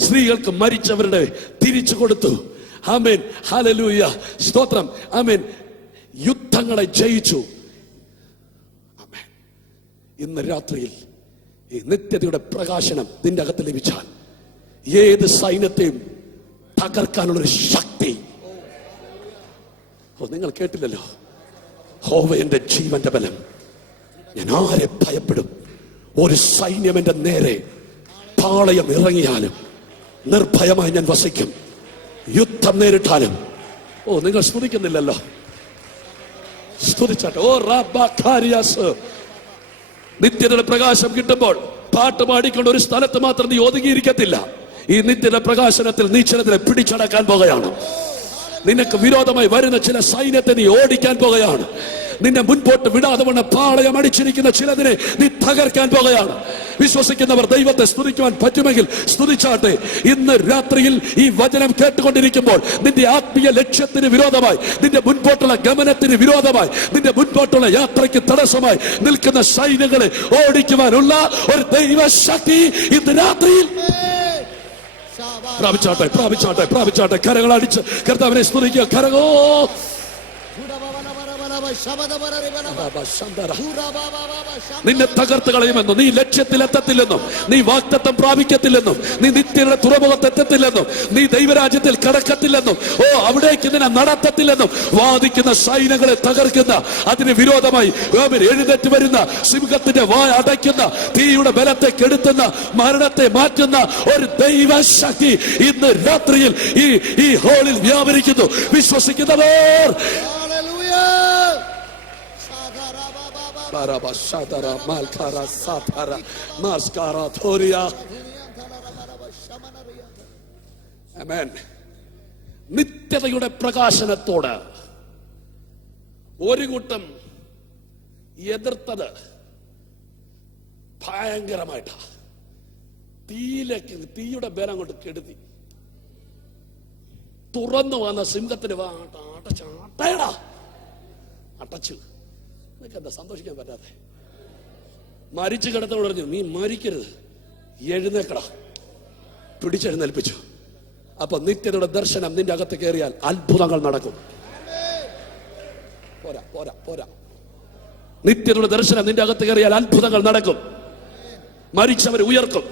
സ്ത്രീകൾക്ക് മരിച്ചവരുടെ തിരിച്ചു കൊടുത്തു. ആമേൻ ഹല്ലേലൂയ സ്തോത്രം. ആമേൻ യുദ്ധങ്ങളെ ജയിച്ചു. ആമേൻ. ഇന്ന് രാത്രിയിൽ ഈ നിത്യതയുടെ പ്രകാശനം നിന്റെ അകത്ത് ലഭിച്ചാൽ ഏത് സൈന്യത്തെയും തകർക്കാനുള്ളൊരു ശക്തി. നിങ്ങൾ കേട്ടില്ലല്ലോ, യഹോവയുടെ ജീവന്റെ ബലം. ഞാൻ ആരെ ഭയപ്പെടും? ഒരു സൈന്യം എന്റെ നേരെ പാളയം ഇറങ്ങിയാലും നിർഭയമായി ഞാൻ വസിക്കും. യുദ്ധം നേരിട്ടാലും. നിങ്ങൾ സ്തുതിക്കുന്നില്ലല്ലോ. സ്തുതിച്ചാട്ടെ. നിത്യതയുടെ പ്രകാശം കിട്ടുമ്പോൾ പാട്ട് പാടിക്കൊണ്ട് ഒരു സ്ഥലത്ത് മാത്രം നീ ഒതുങ്ങിയിരിക്കത്തില്ല. ഈ നിത്യത പ്രകാശനത്തിൽ നീ ചിലതിനെ പിടിച്ചടക്കാൻ പോകുകയാണ്. നിനക്ക് വിരോധമായി വരുന്ന ചില സൈന്യത്തെ നീ ഓടിക്കാൻ പോകുകയാണ്. നിന്നെ മുൻപോട്ട് വിടാതെ വണ്ണം പാളയം അടിച്ചിരിക്കുന്ന ചിലതിനെ നീ തകർക്കാൻ പോകുകയാണ്. വിശ്വസിക്കുന്നവർ ദൈവത്തെ സ്തുതിക്കുവാൻ പറ്റുമെങ്കിൽ സ്തുതിച്ചാട്ടെ. ഇന്ന് രാത്രിയിൽ ഈ വചനം കേട്ടുകൊണ്ടിരിക്കുമ്പോൾ നിന്റെ ആത്മീയ ലക്ഷ്യത്തിന് വിരോധമായി, നിന്റെ മുൻപോട്ടുള്ള ഗമനത്തിന് വിരോധമായി, നിന്റെ മുൻപോട്ടുള്ള യാത്രയ്ക്ക് തടസ്സമായി നിൽക്കുന്ന സൈന്യങ്ങളെ ഓടിക്കുവാനുള്ള ഒരു ദൈവശക്തി ഇന്ന് രാത്രിയിൽ പ്രാപിച്ചാട്ടെ. കരങ്ങൾ അടിച്ച് കർത്താവിനെ സ്തുതിക്കുക. കരകോ നിന്നെ തകർത്ത് കളയുമെന്നും നീ ലക്ഷ്യത്തിലെത്തത്തില്ലെന്നും നീ വാഗ്ദത്തം പ്രാപിക്കത്തില്ലെന്നും നീ നിത്യയുടെ തുറമുഖത്തെത്തത്തില്ലെന്നും നീ ദൈവരാജ്യത്തിൽ കടക്കത്തില്ലെന്നും അവിടേക്ക് നിന്നെ നടത്തത്തില്ലെന്നും വാദിക്കുന്ന സൈന്യങ്ങളെ തകർക്കുന്ന, അതിന് വിരോധമായി എഴുന്നേറ്റ് വരുന്ന സിംഹത്തിന്റെ വായ അടയ്ക്കുന്ന, തീയുടെ ബലത്തെ കെടുത്തുന്ന, മരണത്തെ മാറ്റുന്ന ഒരു ദൈവശക്തി ഇന്ന് രാത്രിയിൽ ഈ ഹോളിൽ വ്യാപരിക്കുന്നു. വിശ്വസിക്കുന്നവർ നിത്യതയുടെ പ്രകാശനത്തോട് ഒരു കൂട്ടം എതിർത്തത് ഭയങ്കരമായിട്ടാ. തീയുടെ ബലം കൊണ്ട് കെടുത്തി. തുറന്നു വന്ന സിംഹത്തിന് അടച്ചു. നിനക്ക് എന്താ സന്തോഷിക്കാൻ പറ്റാതെ? മരിച്ചു കിടന്നോട് പറഞ്ഞു, നീ മരിക്കരുത്, എഴുന്നേക്കടാ. പിടിച്ചെഴുന്നേൽപ്പിച്ചു. അപ്പൊ നിത്യതയുടെ ദർശനം നിന്റെ അകത്ത് കയറിയാൽ അത്ഭുതങ്ങൾ നടക്കും. പോരാ. നിത്യതയുടെ ദർശനം നിന്റെ അകത്ത് കയറിയാൽ അത്ഭുതങ്ങൾ നടക്കും. മരിച്ചവർ ഉയർക്കും.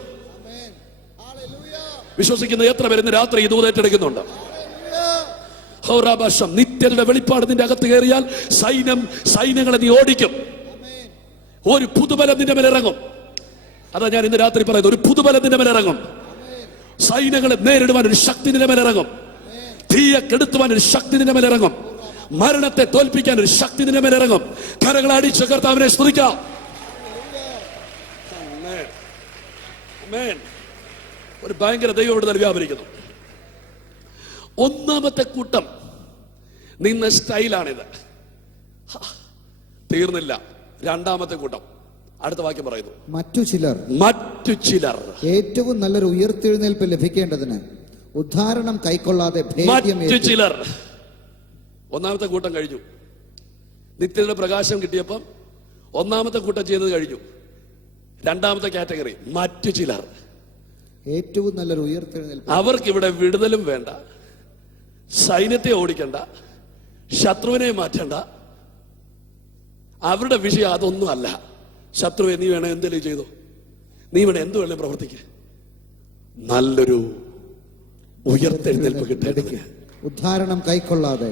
വിശ്വസിക്കുന്ന എത്ര പേര് ഇന്ന് രാത്രി ഇത് ഏറ്റെടുക്കുന്നുണ്ട്? നിത്യതയുടെ വെളിപ്പാട് നിന്റെ അകത്ത് കയറിയാൽ സൈന്യങ്ങളെ നീ ഓടിക്കും. ഒരു പുതുബലം നിന്റെ മേലിറങ്ങും. അതാ ഞാൻ ഇന്ന് രാത്രി പറയുന്നത്, ഒരു പുതുബലം നിന്റെ മേലിറങ്ങും. സൈന്യങ്ങളെ നേരിടുവാൻ ഒരു ശക്തി നിന്റെ മേലിറങ്ങും. തീയെ കെടുത്തുവാൻ ഒരു ശക്തി നിന്റെ മേലിറങ്ങും. മരണത്തെ തോൽപ്പിക്കാൻ ഒരു ശക്തി നിന്റെ മേലിറങ്ങും. കരങ്ങൾ അടിച്ച് കർത്താവിനെ സ്തുതിക്കാം. ഒരു ഭയങ്കര ദൈവം ഇവിടെ വ്യാപരിക്കുന്നു. ഒന്നാമത്തെ കൂട്ടം നിന്ന സ്റ്റൈലാണിത്. തീർന്നില്ല. രണ്ടാമത്തെ കൂട്ടം അടുത്ത വാക്യം പറയുന്നു, മറ്റു ചിലർ ഏറ്റവും നല്ലൊരു ഉയർത്തെഴുന്നേൽപ്പ് ലഭിക്കേണ്ടതിന് ഉദ്ധാരണം കൈക്കൊള്ളാതെ മറ്റു ചിലർ. ഒന്നാമത്തെ കൂട്ടം കഴിഞ്ഞു. നിത്യതയുടെ പ്രകാശം കിട്ടിയപ്പം ഒന്നാമത്തെ കൂട്ടം ചെയ്തത് കഴിഞ്ഞു. രണ്ടാമത്തെ കാറ്റഗറി മറ്റു ചിലർ, ഏറ്റവും നല്ലൊരു ഉയർത്തെഴുന്നേൽപ്പ്. അവർക്കിവിടെ വിടുതലും വേണ്ട, സൈന്യത്തെ ഓടിക്കണ്ട, ശത്രുവിനെ മാറ്റണ്ട. അവരുടെ വിഷയം അതൊന്നും അല്ല. ശത്രുവെ നീ വേണം എന്തെങ്കിലും ചെയ്തോ, നീ വേണം എന്ത് വേണം പ്രവർത്തിക്കുക, നല്ലൊരു ഉയർത്തെഴുന്നേൽപ്പ് കിട്ടേണ്ടതിന് ഉദ്ധാരണം കൈക്കൊള്ളാതെ.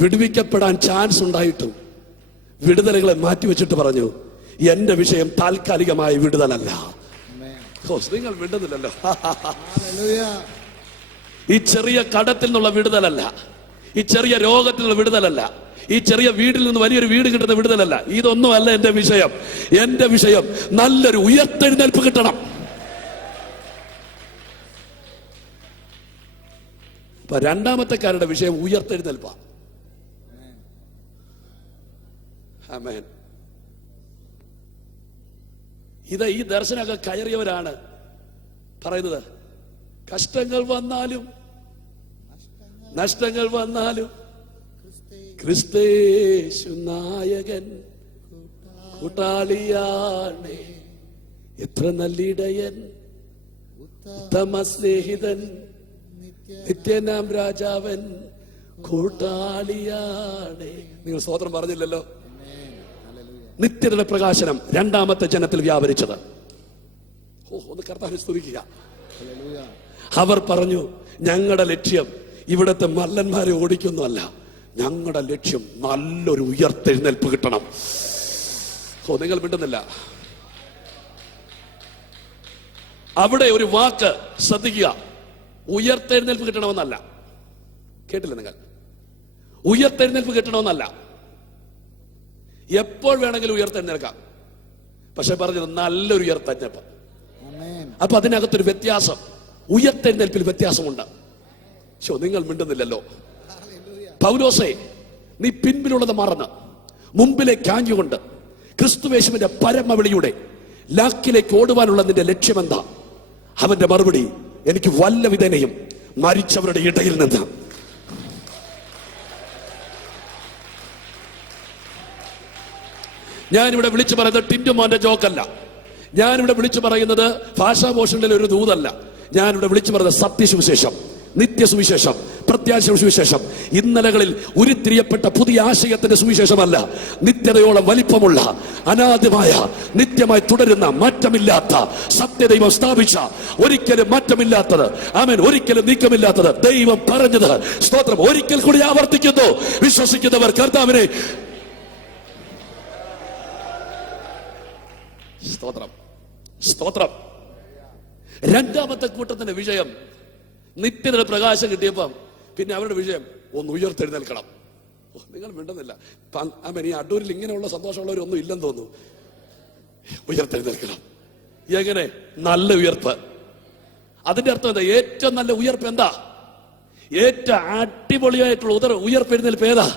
വിടുവിക്കപ്പെടാൻ ചാൻസ് ഉണ്ടായിട്ടും വിടുതലുകളെ മാറ്റിവെച്ചിട്ട് പറഞ്ഞു, എന്റെ വിഷയം താൽക്കാലികമായ വിടുതലല്ല. നിങ്ങൾ വിടുന്നില്ലല്ലോ. ഈ ചെറിയ കടത്തിൽ നിന്നുള്ള വിടുതലല്ല, ഈ ചെറിയ രോഗത്തിൽ നിന്നുള്ള വിടുതലല്ല, ഈ ചെറിയ വീട്ടിൽ നിന്ന് വലിയൊരു വീട് കിട്ടുന്ന വിടുതലല്ല. ഇതൊന്നുമല്ല എന്റെ വിഷയം. എന്റെ വിഷയം നല്ലൊരു ഉയർത്തെഴുന്നേൽപ്പ് കിട്ടണം. ഇപ്പൊ രണ്ടാമത്തെക്കാരുടെ വിഷയം ഉയർത്തെഴുന്നേൽപ്പാ. ആമേൻ. ഈ ദർശനമൊക്കെ കയറിയവരാണ് പറയുന്നത്, കഷ്ടങ്ങൾ വന്നാലും നഷ്ടങ്ങൾ വന്നാലും ക്രിസ്തേശു നായകൻ കൂട്ടാളിയാണ്, എത്ര നല്ലിടയൻ, ഉത്തമ സ്നേഹിതൻ, നിത്യനാം രാജാവൻ കൂട്ടാളിയാണ്. നിങ്ങൾ സ്തോത്രം പറഞ്ഞില്ലല്ലോ. നിത്യതയുടെ പ്രകാശനം രണ്ടാമത്തെ ജനത്തിൽ വ്യാപരിച്ചത്. ഒന്ന് കർത്താവിനെ സ്തുതിക്കുക. അവർ പറഞ്ഞു, ഞങ്ങളുടെ ലക്ഷ്യം ഇവിടുത്തെ മല്ലന്മാരെ ഓടിക്കൊന്നുമല്ല, ഞങ്ങളുടെ ലക്ഷ്യം നല്ലൊരു ഉയർത്തെഴുന്നേൽപ്പ് കിട്ടണം. നിങ്ങൾ മിണ്ടുന്നില്ല. അവിടെ ഒരു വാക്ക് ശ്രദ്ധിക്കുക, ഉയർത്തെഴുന്നേൽപ്പ് കിട്ടണമെന്നല്ല. കേട്ടില്ല നിങ്ങൾ? ഉയർത്തെഴുന്നേൽപ്പ് കിട്ടണമെന്നല്ല. എപ്പോൾ വേണമെങ്കിലും ഉയർത്തെഴുന്നേൽക്കാം, പക്ഷെ പറഞ്ഞത് നല്ലൊരു ഉയർത്തെഴുന്നേൽപ്പ്. അപ്പൊ അതിനകത്തൊരു വ്യത്യാസം, ഉയർത്തെഴുന്നേൽപ്പിൽ വ്യത്യാസമുണ്ട്. നിങ്ങൾ മിണ്ടുന്നില്ലല്ലോ. പൗലോസേ, നീ പിൻപിലുള്ളത് മറന്ന് മുമ്പിലേക്ക് ആഞ്ഞുകൊണ്ട് ക്രിസ്തുവേശുവിന്റെ പരമവിളിയുടെ ലാക്കിലേക്ക് ഓടുവാനുള്ള നിന്റെ ലക്ഷ്യമെന്താ? അവന്റെ മറുപടി, എനിക്ക് വല്ല വിധേനയും മരിച്ചവരുടെ ഇടയിൽ നിന്ന് ഞാനിവിടെ വിളിച്ചു പറയുന്നത് ടിൻറ്റുമോന്റെ ജോക്കല്ല. ഞാനിവിടെ വിളിച്ചു പറയുന്നത് ഭാഷാഭൂഷണിലെ ഒരു ദൂതല്ല. ഞാനിവിടെ വിളിച്ചു പറയുന്നത് സത്യസുവിശേഷം, നിത്യസുവിശേഷം, പ്രത്യാശ സുവിശേഷം. ഇന്നലകളിൽ ഉരുത്തിരിയപ്പെട്ട പുതിയ ആശയത്തിന്റെ സുവിശേഷമല്ല, നിത്യതയോളം വലിപ്പമുള്ള, അനാദ്യമായ, നിത്യമായി തുടരുന്ന, മാറ്റമില്ലാത്ത, സത്യദൈവം സ്ഥാപിച്ച, ഒരിക്കലും മാറ്റമില്ലാത്തത്, ആമേൻ, ഒരിക്കലും നീക്കമില്ലാത്തത്, ദൈവം പറഞ്ഞത്. സ്തോത്രം. ഒരിക്കൽ കൂടി ആവർത്തിക്കുന്നു, വിശ്വസിക്കുന്നവർ കർത്താവിനെ സ്തോത്രം, സ്തോത്രം. രണ്ടാമത്തെ കൂട്ടത്തിന്റെ വിഷയം നിത്യതയുടെ പ്രകാശം കിട്ടിയപ്പം പിന്നെ അവരുടെ വിഷയം ഒന്ന് ഉയർത്തെഴുന്നേൽക്കണം. നിങ്ങൾ മിണ്ടുന്നില്ല. ഈ അടൂരിൽ ഇങ്ങനെയുള്ള സന്തോഷമുള്ളവരൊന്നും ഇല്ലെന്ന് തോന്നുന്നു. ഉയർത്തെഴുന്നേൽക്കണം. എങ്ങനെ? നല്ല ഉയർപ്പ്. അതിന്റെ അർത്ഥം എന്താ? ഏറ്റവും നല്ല ഉയർപ്പ് എന്താ? ഏറ്റവും അടിപൊളിയായിട്ടുള്ള ഉയർപ്പെഴുന്നേൽപ്പ് ഏതാ?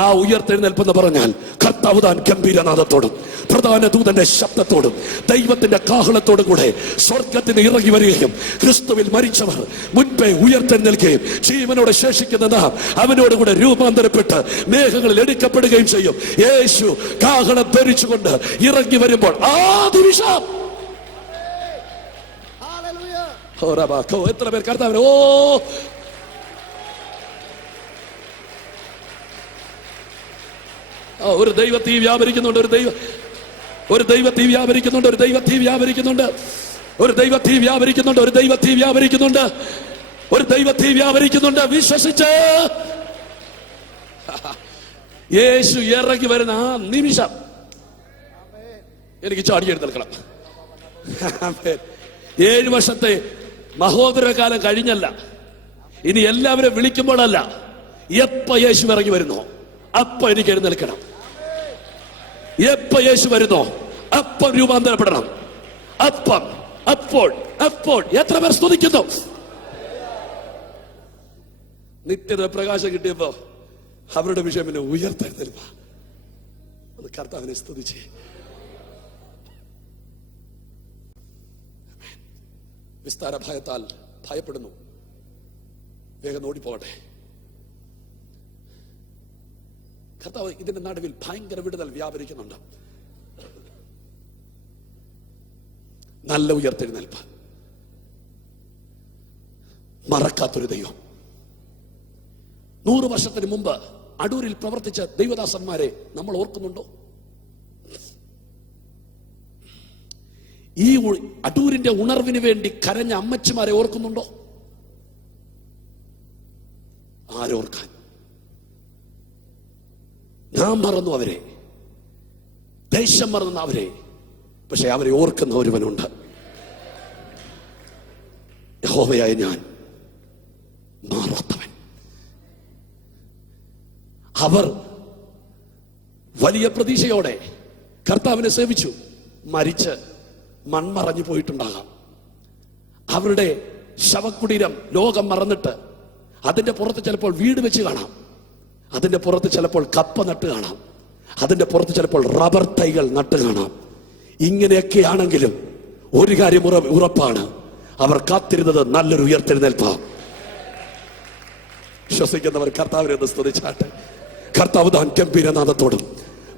ആ ഉയർത്തെഴുന്നേൽപ്പ് എന്ന് പറഞ്ഞാൽ കർത്താവ് താൻ ഗംഭീരനാദത്തോടും പ്രധാന ദൂതന്റെ ശബ്ദത്തോടും ദൈവത്തിന്റെ കാഹളത്തോടും കൂടെ സ്വർഗത്തിന് ഇറങ്ങി വരികയും ക്രിസ്തുവിൽ മരിച്ചവർ മുൻപേ ഉയർത്തെഴുന്നേൽക്കുകയും ജീവനോടെ ശേഷിക്കുന്ന നാം അവനോടുകൂടെ രൂപാന്തരപ്പെട്ട് മേഘങ്ങളിൽ എടുക്കപ്പെടുകയും ചെയ്യും. യേശു കാഹളം ധരിച്ചുകൊണ്ട് ഇറങ്ങി വരുമ്പോൾ ആ നിമിഷം എത്ര പേർ കർത്താവിനെ ഒരു ദൈവത്തീ വ്യാപരിക്കുന്നുണ്ട്, ഒരു ദൈവത്തീ വ്യാപരിക്കുന്നുണ്ട്, ഒരു ദൈവത്തീ വ്യാപരിക്കുന്നുണ്ട്, ഒരു ദൈവത്തീ വ്യാപരിക്കുന്നുണ്ട്, ഒരു ദൈവത്തീ വ്യാപരിക്കുന്നുണ്ട്, ഒരു ദൈവത്തീ വ്യാപരിക്കുന്നുണ്ട്. വിശ്വസിച്ച് യേശു ഇറങ്ങി വരുന്ന ആ നിമിഷം എനിക്ക് ചാടിയെടുക്കണം. 7 വർഷത്തെ മഹോദരകാലം കഴിഞ്ഞല്ല. ഇനി എല്ലാവരും വിളിക്കുമ്പോഴല്ല, എപ്പ യേശു ഇറങ്ങി വരുന്നോ അപ്പ എനിക്ക് എഴുന്നേൽക്കണം. എപ്പ യേശു വരുന്നോ അപ്പം രൂപാന്തരപ്പെടണം. അപ്പം അപ്പോൾ അപ്പോൾ എത്ര പേർ സ്തുതിക്കുന്നു? നിത്യത പ്രകാശം കിട്ടിയപ്പോ അവരുടെ വിഷയം പിന്നെ ഉയർത്തെഴുന്നേൽപ്പ. അത് കർത്താവിനെ സ്തുതിച്ചേ. വിസ്താര ഭയത്താൽ ഭയപ്പെടുന്നു. വേഗം ഓടിപ്പോകട്ടെ. കർത്താവ് ഇതിന്റെ നടുവിൽ ഭയങ്കര വിടുതൽ വ്യാപരിക്കുന്നുണ്ട്. നല്ല ഉയർത്തെഴുന്നേൽപ്പ്, മറക്കാത്തൊരു ദൈവം. 100 വർഷത്തിന് മുമ്പ് അടൂരിൽ പ്രവർത്തിച്ച ദൈവദാസന്മാരെ നമ്മൾ ഓർക്കുന്നുണ്ടോ? ഈ അടൂരിന്റെ ഉണർവിന് വേണ്ടി കരഞ്ഞ അമ്മച്ചിമാരെ ഓർക്കുന്നുണ്ടോ? ആരോർക്കാൻ? നാം മറന്നു അവരെ, ദേശം മറന്നു അവരെ. പക്ഷെ അവരെ ഓർക്കുന്ന ഒരുവനുണ്ട്. യഹോവയായ ഞാൻ മാറാത്തവൻ. അവർ വലിയ പ്രതീക്ഷയോടെ കർത്താവിനെ സേവിച്ചു. മരിച്ച് മൺമറഞ്ഞു പോയിട്ടുണ്ടാകാം. അവരുടെ ശവകുടീരം ലോകം മറന്നിട്ട് അതിന്റെ പുറത്ത് ചിലപ്പോൾ വീട് വെച്ച് കാണാം. അതിന്റെ പുറത്ത് ചിലപ്പോൾ കപ്പ നട്ട് കാണാം. അതിന്റെ പുറത്ത് ചിലപ്പോൾ റബ്ബർ തൈകൾ നട്ട് കാണാം. ഇങ്ങനെയൊക്കെ ആണെങ്കിലും ഒരു കാര്യം ഉറപ്പാണ്, അവർ കാത്തിരുന്നത് നല്ലൊരു ഉയർത്തെഴുന്നേൽപ്പാണ്. വിശ്വസിക്കുന്നവർ കർത്താവിനെ ഒന്ന് സ്തുതിച്ചാട്ടെ. കർത്താവ് താൻ ഗംഭീരനാദത്തോടും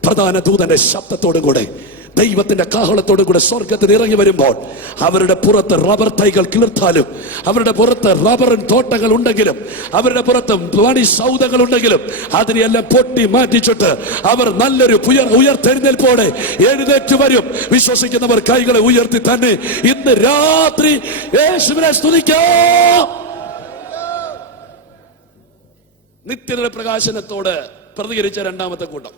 പ്രധാന ദൂതന്റെ ശബ്ദത്തോടും കൂടെ ദൈവത്തിന്റെ കാഹളത്തോടും കൂടെ സ്വർഗത്തിൽ ഇറങ്ങി വരുമ്പോൾ അവരുടെ പുറത്ത് റബ്ബർ തൈകൾ കിളിർത്താലും, അവരുടെ പുറത്ത് റബ്ബർ തോട്ടങ്ങൾ ഉണ്ടെങ്കിലും, അവരുടെ പുറത്ത് വണി സൗദകൾ ഉണ്ടെങ്കിലും അതിനെയെല്ലാം പൊട്ടി മാറ്റിച്ചിട്ട് അവർ നല്ലൊരു ഉയർത്തെഴുന്നേൽപ്പോടെ എഴുന്നേറ്റ് വരും. വിശ്വസിക്കുന്നവർ കൈകളെ ഉയർത്തി തന്നെ ഇന്ന് രാത്രി യേശുവിനെ സ്തുതിക്കാം. നിത്യതയുടെ പ്രകാശനത്തോട് പ്രതികരിച്ച രണ്ടാമത്തെ കൂട്ടം,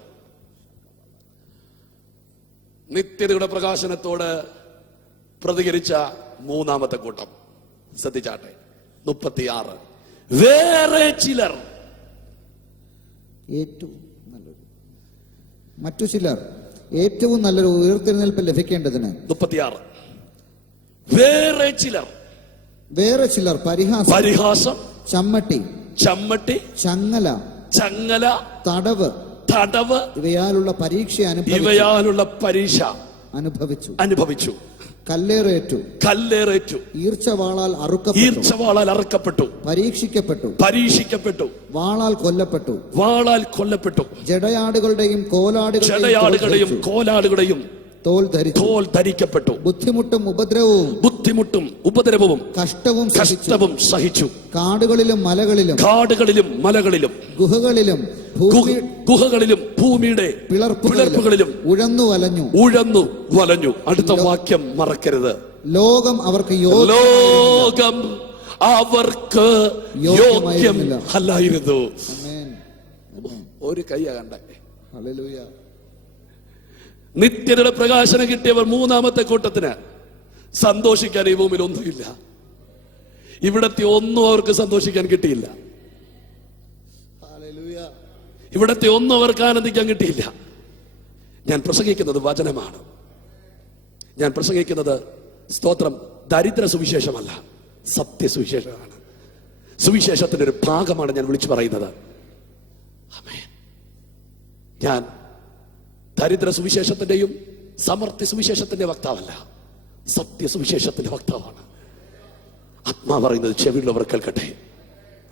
നിത്യതയുടെ പ്രകാശനത്തോട് പ്രതികരിച്ച മൂന്നാമത്തെ കൂട്ടം. ശ്രദ്ധിച്ചാട്ടെ, 36. വേറെ ചിലർ, മറ്റു ചിലർ ഏറ്റവും നല്ലൊരു ഉയർത്തെഴുന്നേൽപ്പ് ലഭിക്കേണ്ടതിന്. 36. വേറെ ചിലർ പരിഹാസം, ചമ്മട്ടി, ചങ്ങല, തടവ് ഇവയാലുള്ള പരീക്ഷ അനുഭവിച്ചു. കല്ലേറേറ്റു, ഈർച്ചവാളാൽ അറുക്കപ്പെട്ടു, പരീക്ഷിക്കപ്പെട്ടു, വാളാൽ കൊല്ലപ്പെട്ടു, ജടയാടുകളുടെയും കോലാടുകളുടെയും തോൽ ധരിക്കപ്പെട്ടു, ബുദ്ധിമുട്ടും ഉപദ്രവവും കഷ്ടവും സഹിച്ചു. കാടുകളിലും മലകളിലും ഗുഹകളിലും ഭൂമിയുടെ പിളർപ്പുകളിലും ഉഴന്നു വലഞ്ഞു. അടുത്ത വാക്യം മറക്കരുത്. ലോകം അവർക്ക് യോഗ്യം അല്ലായിരുന്നു. ഒരു കയ്യ കണ്ടേ. ഹല്ലേലൂയ. നിത്യതയുടെ പ്രകാശനം കിട്ടിയവർ മൂന്നാമത്തെ കൂട്ടത്തിന് സന്തോഷിക്കാൻ ഈ ഭൂമിയിൽ ഒന്നുമില്ല. ഇവിടത്തെ ഒന്നും അവർക്ക് സന്തോഷിക്കാൻ കിട്ടിയില്ല. ഇവിടത്തെ ഒന്നും അവർക്ക് ആനന്ദിക്കാൻ കിട്ടിയില്ല. ഞാൻ പ്രസംഗിക്കുന്നത് വചനമാണ്. ഞാൻ പ്രസംഗിക്കുന്നത് സ്തോത്രം ദരിദ്ര സുവിശേഷമല്ല, സത്യസുവിശേഷമാണ്. സുവിശേഷത്തിന്റെ ഒരു ഭാഗമാണ് ഞാൻ വിളിച്ചു പറയുന്നത്. ആമേൻ. ഞാൻ ദരിദ്ര സുവിശേഷത്തിന്റെയും സമർത്ഥ്യ സുവിശേഷത്തിന്റെ വക്താവല്ല, സത്യസുവിശേഷത്തിന്റെ വക്താവാണ്. ആത്മാ പറയുന്നത് ചെവിയുള്ളവർ കേൾക്കട്ടെ.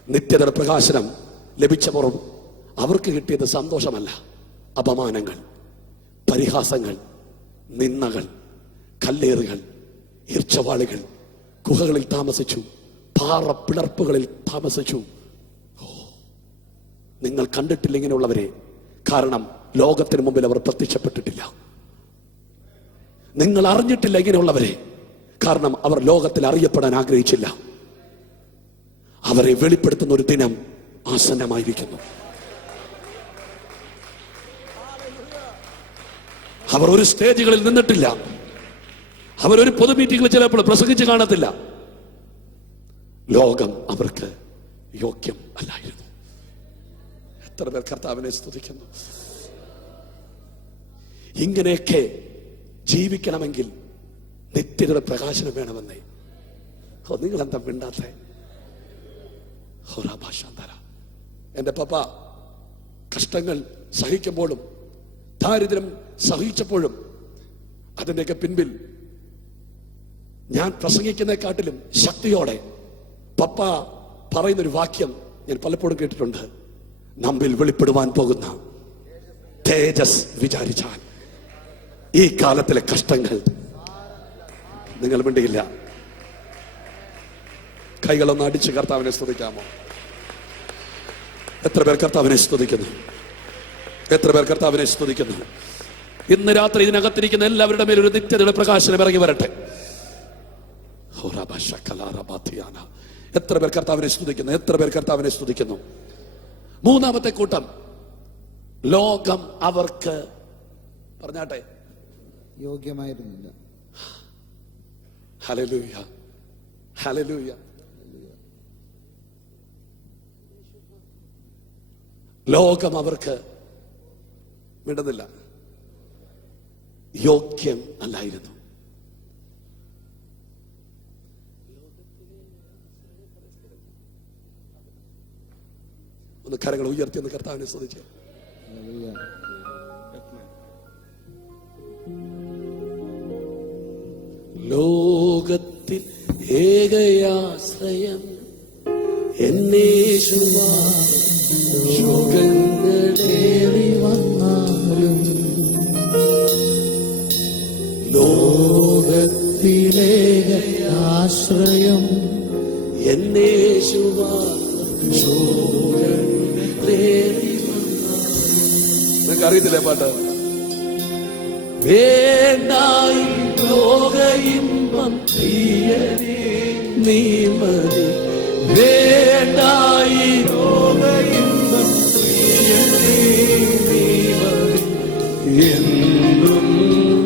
നിത്യതയുടെ പ്രകാശനം ലഭിച്ചപ്പോൾ അവർക്ക് കിട്ടിയത് സന്തോഷമല്ല, അപമാനങ്ങൾ, പരിഹാസങ്ങൾ, നിന്ദകൾ, കല്ലേറുകൾ, ഈർച്ചവാളികൾ, ഗുഹകളിൽ താമസിച്ചു, പാറ പിളർപ്പുകളിൽ താമസിച്ചു. നിങ്ങൾ കണ്ടിട്ടില്ല ഇങ്ങനെയുള്ളവരെ, കാരണം ലോകത്തിന് മുമ്പിൽ അവർ പ്രത്യക്ഷപ്പെട്ടിട്ടില്ല. നിങ്ങൾ അറിഞ്ഞിട്ടില്ല ഇങ്ങനെയുള്ളവരെ, കാരണം അവർ ലോകത്തിൽ അറിയപ്പെടാൻ ആഗ്രഹിച്ചില്ല. അവരെ വെളിപ്പെടുത്തുന്ന ഒരു ദിനം ആസന്നമായിരിക്കുന്നു. അവർ ഒരു സ്റ്റേജുകളിൽ നിന്നിട്ടില്ല. അവരൊരു പൊതു മീറ്റിംഗിൽ ചിലപ്പോൾ പ്രസംഗിച്ച് കാണത്തില്ല. ലോകം അവർക്ക് യോഗ്യം അല്ലായിരുന്നു. എത്ര പേർ കർത്താവിനെ സ്തുതിക്കുന്നു. ഇങ്ങനെയൊക്കെ ജീവിക്കണമെങ്കിൽ നിത്യതയുടെ പ്രകാശനം വേണമെന്നേ. നിങ്ങൾ എന്താ മിണ്ടാത്തെ? എന്റെ പപ്പ കഷ്ടങ്ങൾ സഹിക്കുമ്പോഴും ദാരിദ്ര്യം സഹിച്ചപ്പോഴും അതിൻ്റെയൊക്കെ പിൻപിൽ ഞാൻ പ്രസംഗിക്കുന്നതിനെക്കാട്ടിലും ശക്തിയോടെ പപ്പ പറയുന്നൊരു വാക്യം ഞാൻ പലപ്പോഴും കേട്ടിട്ടുണ്ട്. നമ്മിൽ വെളിപ്പെടുവാൻ പോകുന്ന തേജസ് വിചാരിച്ചാൽ ഈ കാലത്തിലെ കഷ്ടങ്ങൾ നിങ്ങൾ മിണ്ടിയില്ല. കൈകളൊന്ന് അടിച്ച് കർത്താവിനെ സ്തുതിക്കാമോ? എത്ര പേർ കർത്താവിനെ സ്തുതിക്കുന്നു? എത്ര പേർ കർത്താവിനെ സ്തുതിക്കുന്നു? ഇന്ന് രാത്രി ഇതിനകത്തിരിക്കുന്ന എല്ലാവരുടെ മേലും ഒരു നിത്യതയുടെ പ്രകാശനം ഇറങ്ങി വരട്ടെ. എത്ര പേർ കർത്താവിനെ സ്തുതിക്കുന്നു? എത്ര പേർ കർത്താവിനെ സ്തുതിക്കുന്നു? മൂന്നാമത്തെ കൂട്ടം, ലോകം അവർക്ക് പറഞ്ഞാട്ടെ യോഗ്യമായിരുന്നില്ല. Hallelujah, hallelujah. ലോകം അവർക്ക് വിടുന്നില്ല, യോഗ്യം അല്ലായിരുന്നു. ഒന്ന് കരങ്ങൾ ഉയർത്തി ഒന്ന് കർത്താവിനെ സ്തുതിച്ച്. ലോകത്തിൽ ഏകയാശ്രയം എന്നേശുവാ, ശോകങ്ങളേറി വന്നാലും ലോകത്തിലേകയാശ്രയം എന്നേശുവാ, ശോകങ്ങളേറി വന്നാലും. നിങ്ങൾക്ക് അറിയത്തില്ലേ പാട്ട്? വേണ്ടായി ലോക ഇമ്പം പ്രിയനേ നീ മതി, വേണ്ടായി ലോക ഇമ്പം പ്രിയനേ നീ മതി, എന്നും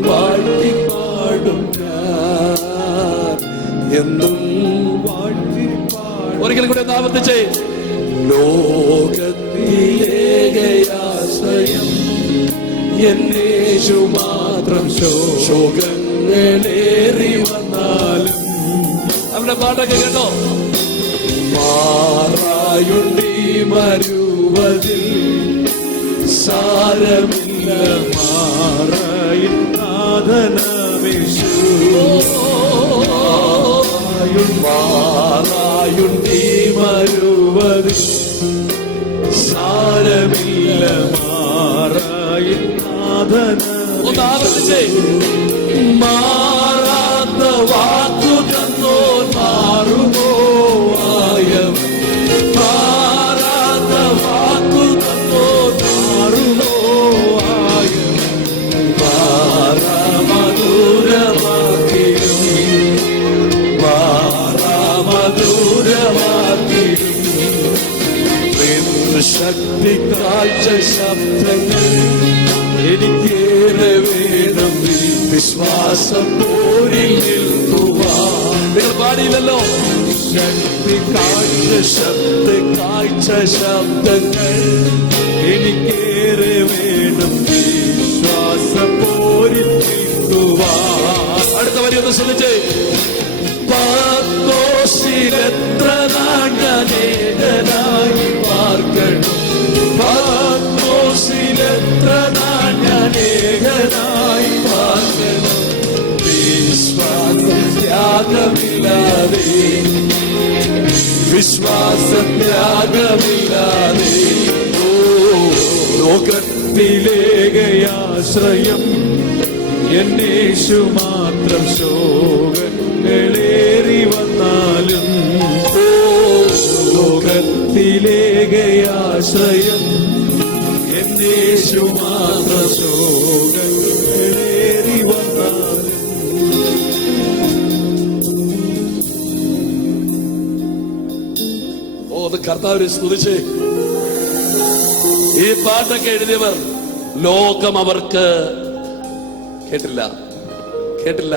വാഴ്ത്തിപ്പാടും ഞാൻ, എന്നും വാഴ്ത്തിപ്പാടും. ഒരിക്കലും കൂടെ ആവർത്തിച്ചേ. ലോകത്തിലേകയാശ്രയം എന്നേശു മാത്രം, ശോകങ്ങളേറി വന്നാലും. അവരുടെ പാട്ടൊക്കെ കേട്ടോ. മാറായുണ്ടി മരുവതിൽ സാരമില്ല, മാറായും നാഥനമേശു. മാറായുണ്ടി മരുവതിൽ സാരമില്ല, മാറായും നാഥനമേശു. മാറാത്ത വാക്കു തന്നോ മാറുമോ ആയം, മാറാത്ത വാക്കു തന്നോ മാറുമോ ആയം, മാറാമധുരമാക്കിയും മാറാമധുരമാക്കിയും ശക്തി കാഴ്ച ശബ്ദങ്ങൾ എനിക്കേറെ വേണം, വിശ്വാസം പോരിൽ നിൽക്കുവാൻ. നിങ്ങൾ പാടിയില്ലല്ലോ. ശക്തി കാഴ്ച ശബ്ദങ്ങൾ എനിക്കേറെ വേണം, വിശ്വാസം പോരിൽ നിൽക്കുവാൻ. അടുത്ത വരി ഒന്ന് ശ്രദ്ധിച്ചേ. പത്മോസിലെത്ര നാണേകനായി പാർക്കണം, പത്മോസിലെത്ര നാണേകനായി പാർക്കണം, വിശ്വാസത്യാഗമില്ലാതെ, വിശ്വാസത്യാഗമില്ലാതെ. ലോകത്തിലേകയാശ്രയം എന്നേശു മാത്രം, ശോകങ്ങളേറി വന്നാലും. ലോകത്തിലേകയാശ്രയം എന്നേശു മാത്രം, ശോകങ്ങളേറി വന്നാലും. അത് കർത്താവിനെ സ്തുതിച്ച്. ഈ പാട്ടൊക്കെ എഴുതിയവർ ലോകം അവർക്ക് കേട്ടില്ല, കേട്ടില്ല.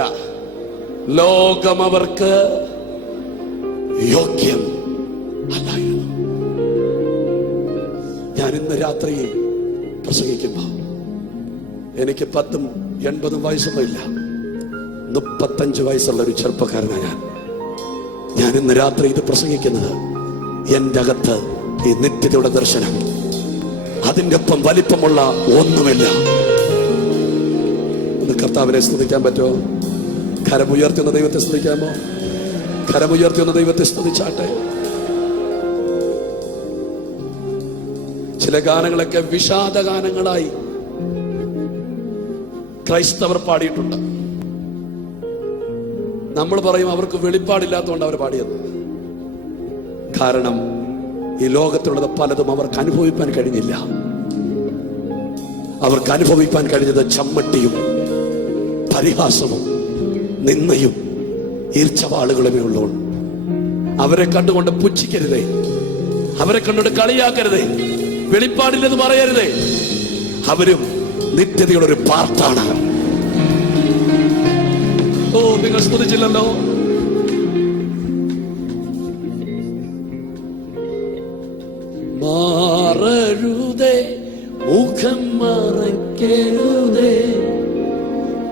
ലോകം അവർക്ക് യോഗ്യം അല്ലായിരുന്നു. ഞാൻ ഇന്ന് രാത്രി പ്രസംഗിക്കുമ്പോ എനിക്ക് 10ഉം 80ഉം വയസ്സൊന്നും ഇല്ല, 35 വയസ്സുള്ള ഒരു ചെറുപ്പക്കാരനാണ് ഞാൻ ഇന്ന് രാത്രി ഇത് പ്രസംഗിക്കുന്നത്. എന്റെ അകത്ത് ഈ നിത്യതയുടെ ദർശനം അതിൻ്റെ ഒപ്പം വലിപ്പമുള്ള ഒന്നുമില്ല. ഒന്ന് കർത്താവിനെ സ്തുതിക്കാൻ പറ്റുമോ? കരമുയർത്തുന്ന ദൈവത്തെ സ്തുതിക്കാമോ? കരമുയർത്തുന്ന ദൈവത്തെ സ്തുതിച്ചാട്ടെ. ചില ഗാനങ്ങളൊക്കെ വിഷാദ ഗാനങ്ങളായി ക്രൈസ്തവർ പാടിയിട്ടുണ്ട്. നമ്മൾ പറയും അവർക്ക് വെളിപ്പാടില്ലാത്തതുകൊണ്ട് അവർ പാടിയത്. കാരണം ഈ ലോകത്തുള്ളത് പലതും അവർക്ക് അനുഭവിക്കാൻ കഴിഞ്ഞില്ല. അവർക്ക് അനുഭവിക്കാൻ കഴിഞ്ഞത് ചമ്മട്ടിയും പരിഹാസവും നിന്നയും ഈർച്ചവാളുകളുമേ ഉള്ളൂ. അവരെ കണ്ടുകൊണ്ട് പുച്ഛിക്കരുതേ, അവരെ കണ്ടുകൊണ്ട് കളിയാക്കരുതേ, വെളിപ്പാടില്ലെന്ന് പറയരുതേ. അവരും നിത്യതയുടെ ഒരു പാർട്ടാണ്. ഓ, നിങ്ങൾ സ്തുതിച്ചില്ലല്ലോ. മാറരുതേ, മുഖം മറയ്ക്കരുതേ,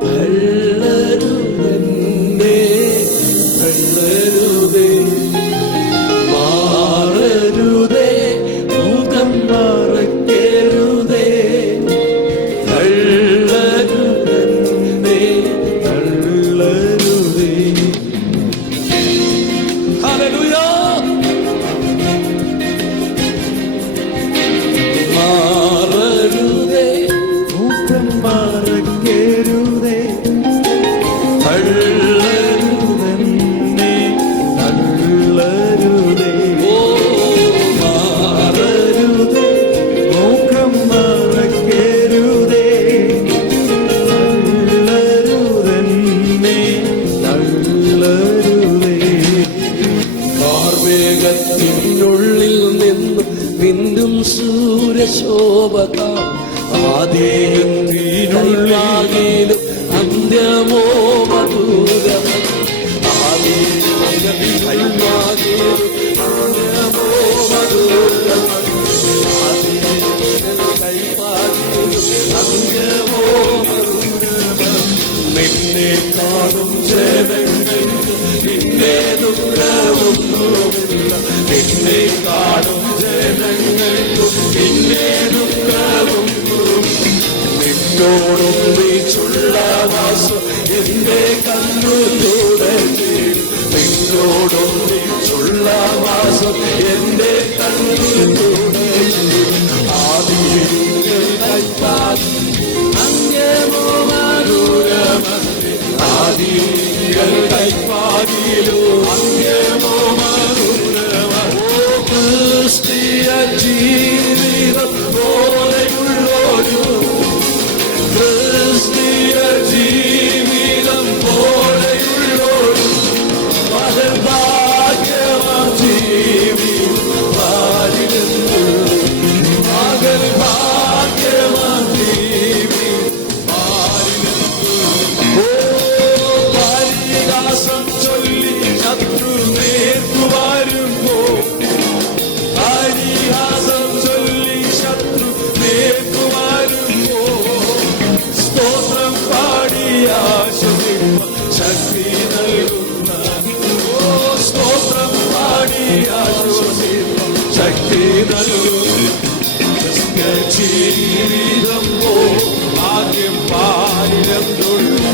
തള്ളരുതേ, തള്ളരുതേ. മാറരുതേ, മുഖം മറയ്ക്കരുതേ, തള്ളരുതേ, തള്ളരുതേ. ഹല്ലേലൂയ. മാറരുതേ, മുഖം മറയ്ക്കരുതേ, തള്ളരുതേ, തള്ളരുതേ. ഓ, മാറരുതേ, മുഖം മറയ്ക്കരുതേ, തള്ളരുതേ, തള്ളരുതേ. കാർമേഘത്തിനുള്ളിൽ നിന്ന് വീണ്ടും സൂര്യശോഭ ആദ്യത്തിനുള്ളിലും അന്ത്യമോ മധുരം. നിന്നെ കാണും ജനങ്ങൾക്ക് നിന്നെ ദുഃഖമൊന്നുമില്ല. നിന്നെ കാണും ജനങ്ങൾക്ക് നിന്നെ ദുഃഖമൊന്നുമില്ല. നിന്നോടൊന്നിച്ചുള്ള വാസം എന്റെ കണ്ണുകളുടെ ചേരും. നിന്നോടൊന്നിച്ചുള്ള വാസം എന്റെ കണ്ണുകളുടെ ചേരും. ആദിയിൽ കൈപ്പാടി അന്യമോ മധുരമേ. ആദിയിൽ കൈപ്പാടിയിലോ അന്യമോ മധുരമേ. ഓ, ക്രിസ്തീയ ജീവിതം പോലെയുള്ളൊരു, ക്രിസ്തീയ ജീവിതം പോലെയുള്ളൊരു മഹർഭാഗ്യമാം ജീവിതം പാരിടുന്നു. മഹർഭാഗ്യമാം ജീവിതം പാരിടുന്നു. ഓ, പരിഹാസം ചൊല്ലി ശത്രു നേർക്കു വരുമ്പോ, പരിഹാസം ചൊല്ലി ശത്രു നേർക്കു വരുമ്പോ, സ്തോത്രം പാടി ആശ്വസിപ്പ ശക്തി നൽകുന്ന. ഓ, സ്തോത്രം പാടി ആശ്വസിപ്പ ശക്തി നൽകുന്ന. ജീവിതം പോ ആദ്യം പാരിലെന്തുള്ളൂ.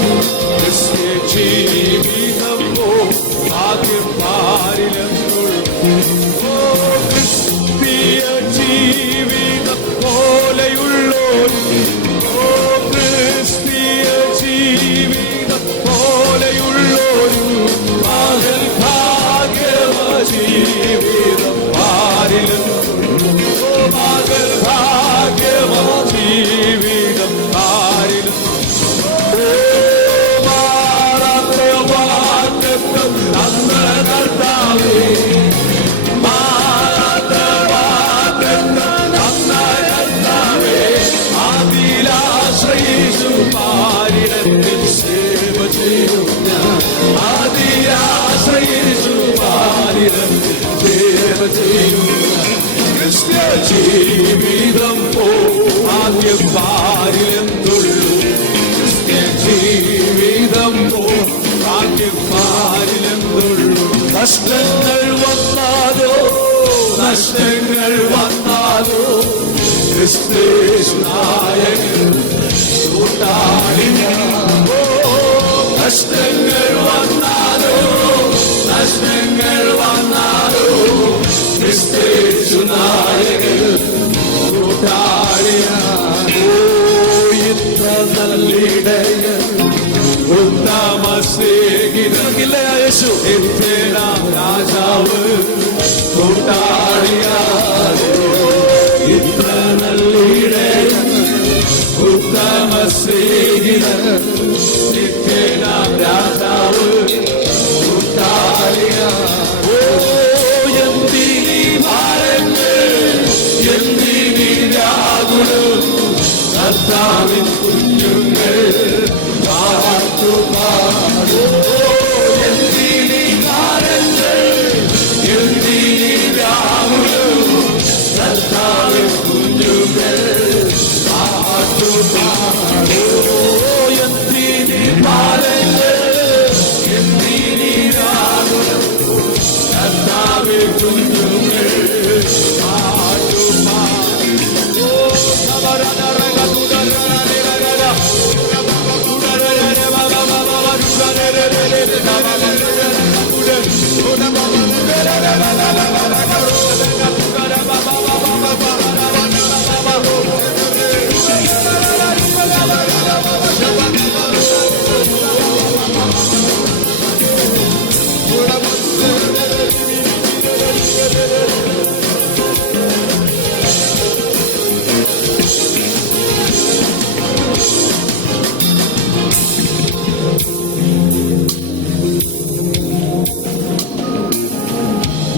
ജീവിതം പോ ആദ്യം പാരിലെന്തുള്ളൂ. ഓ, ക്രിസ്തീയ ജീവിതം പോലെയുള്ളൊരു, ഓ, ക്രിസ്തീയ ജീവിതം പോലെയുള്ളൊരു മഹൽ ഭാഗ്യമാ ജീവിതം പാരിലെന്തുള്ളൂ. ഓ, മഹൽ ഭാഗ്യമാ ജീവിതം പാരിലെന്തുള്ളൂ. ഓ, മാറാത്ത വാഗ്ദത്തം തന്ന കർത്താവേ, മാറാത്ത വാഗ്ദത്തം തന്ന കർത്താവേ, അതിലാശ്രയിച്ചു പാരിടത്തിൽ സേവ ചെയ്യും ഞാൻ. അതിലാശ്രയിച്ചു പാരിടത്തിൽ സേവ ചെയ്യും ഞാൻ. ക്രിസ്ത്യ ജീവിതം പോ ആദ്യം പാരിലെന്തുള്ളൂ. ക്രിസ്ത്യ ജീവിതം പോ ആദ്യം പാരിലെന്തുള്ളൂ. കഷ്ടങ്ങൾ വന്നാലോ, നഷ്ടങ്ങൾ വന്നാലോ, നഷ്ടങ്ങൾ വന്നാലോ ക്രിസ്തുനായകൻ കൂട്ടാളിയായി. ഇത്ര നല്ലിടയൻ ഉത്തമ സ്നേഹിതൻ യേശു എത്തേനാം രാജാവ് കൂട്ടാളിയായി. ഇത്ര നല്ലിടയൻ ഉത്തമ സ്നേഹിതൻ എത്തേനാം രാജാവ് കൂട്ടാളിയായി. എന്തിനീ ഭാരങ്ങൾ എന്തിനീ വ്യാകുലം കർത്താവിൻ കുഞ്ഞുങ്ങൾ പാട്ടുപാടോ. എന്തിനീ ഭാരങ്ങൾ എന്തിനീ വ്യാകുലം കർത്താവിൻ കുഞ്ഞുങ്ങൾ പാട്ടുപാടോ. എന്തിനീ ഭാരങ്ങൾ എന്തിനീ വ്യാകുലം കർത്താവിൻ കുഞ്ഞുങ്ങൾ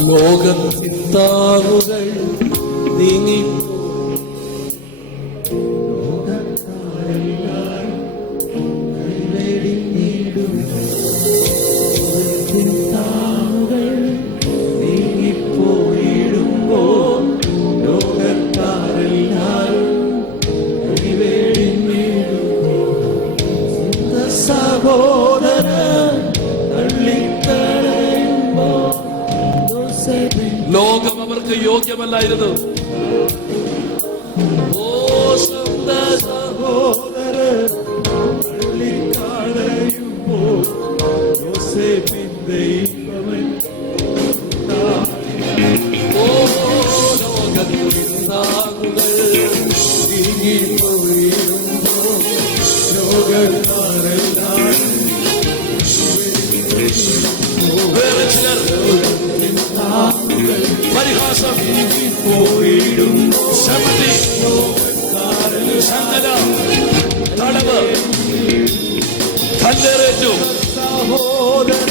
ലോകത്തിൻ താവുകൾ നീങ്ങി ലോകം അവർക്ക് യോഗ്യമല്ലായിരുന്നു. ഓ സ്വന്തം സഹോദരൻ തള്ളിക്കളയുമ്പോൾ യോസേഫിൻ ദൈവമൻ. ഓ ലോകത്തിൻ താങ്ങുകൾ നീങ്ങിപ്പോയിടുമ്പോൾ ലോകക്കാരെല്ലാം വേറെ ചിലർ പരിഹാസം പോയിടും ശമതി ശങ്കര തടവ് കല്ലേറേറ്റു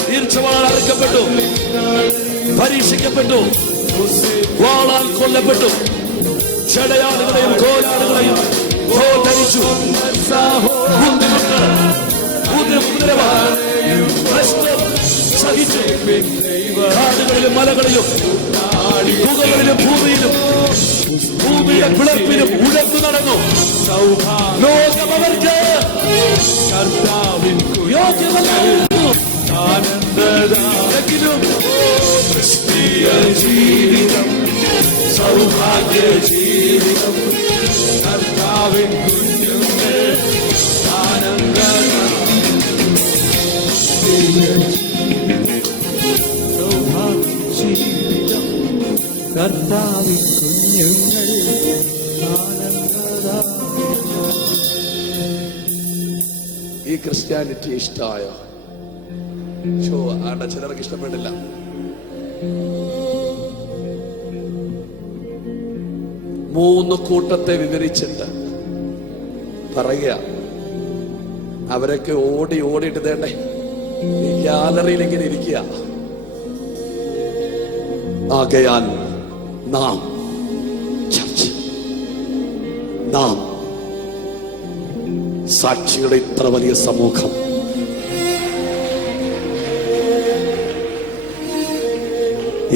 തീർച്ചവാൾ അറക്കപ്പെട്ടു പരീക്ഷിക്കപ്പെട്ടു വാളാൽ കൊല്ലപ്പെട്ടു ചെടയാളുകളെയും കോലാളുകളെയും ധരിച്ചു സഹിച്ചു കാടുകളിലും മലകളിലും ഗുഹകളിലും ഭൂമിയിലും ഭൂമിയുടെ പിളർപ്പിലും ഉഴന്നു നടന്നു. ലോകം അവർക്ക് കർത്താവിൻ യോഗ്യമല്ലായിരുന്നു. ആനന്ദദായകനും ക്രിസ്തീയ ജീവിതം സൗഭാഗ്യ ജീവിതം കർത്താവിൻ കുഞ്ഞുങ്ങൾ ആനന്ദദായക കർത്താവിൻ കുഞ്ഞുങ്ങൾ ഈ ക്രിസ്ത്യാനിറ്റി ഇഷ്ടമായോ? ആണ്ട ചിലർക്ക് ഇഷ്ടപ്പെട്ടില്ല. മൂന്ന് കൂട്ടത്തെ വിവരിച്ചിട്ട് പറയുക, അവരൊക്കെ ഓടിയിട്ട് തേണ്ടേ ഗ്യാലറിയിൽ ഇങ്ങനെ ഇരിക്കുക. ആകയാൽ നാം ചർച്ച്, നാം സാക്ഷികളുടെ ഇത്ര വലിയ സമൂഹം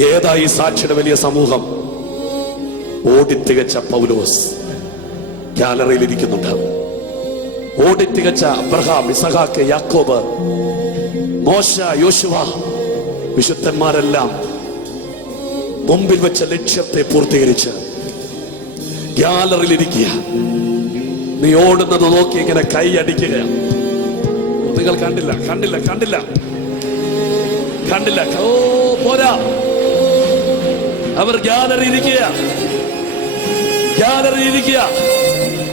ഏതായി സാക്ഷിയുടെ വലിയ സമൂഹം? ഓടിത്തികച്ച പൗലോസ് ഗാലറിയിൽ ഇരിക്കുന്നുണ്ട്. ഓടിത്തികച്ച അബ്രഹാം, ഇസഹാക്ക്, യാക്കോബ്, മോശ, യോശുവ, വിശുദ്ധന്മാരെല്ലാം മുമ്പിൽ വെച്ച ലക്ഷ്യത്തെ പൂർത്തീകരിച്ച് ഗ്യാലറിയിൽ ഇരിക്കുക. നീ ഓടുന്നത് നോക്കി ഇങ്ങനെ കൈ അടിക്കുക. നിങ്ങൾ കണ്ടില്ല കണ്ടില്ല കണ്ടില്ല കണ്ടില്ല. ഓ പോരാ, അവർ ഗ്യാലറി ഇരിക്കുക, ഗ്യാലറി ഇരിക്കുക.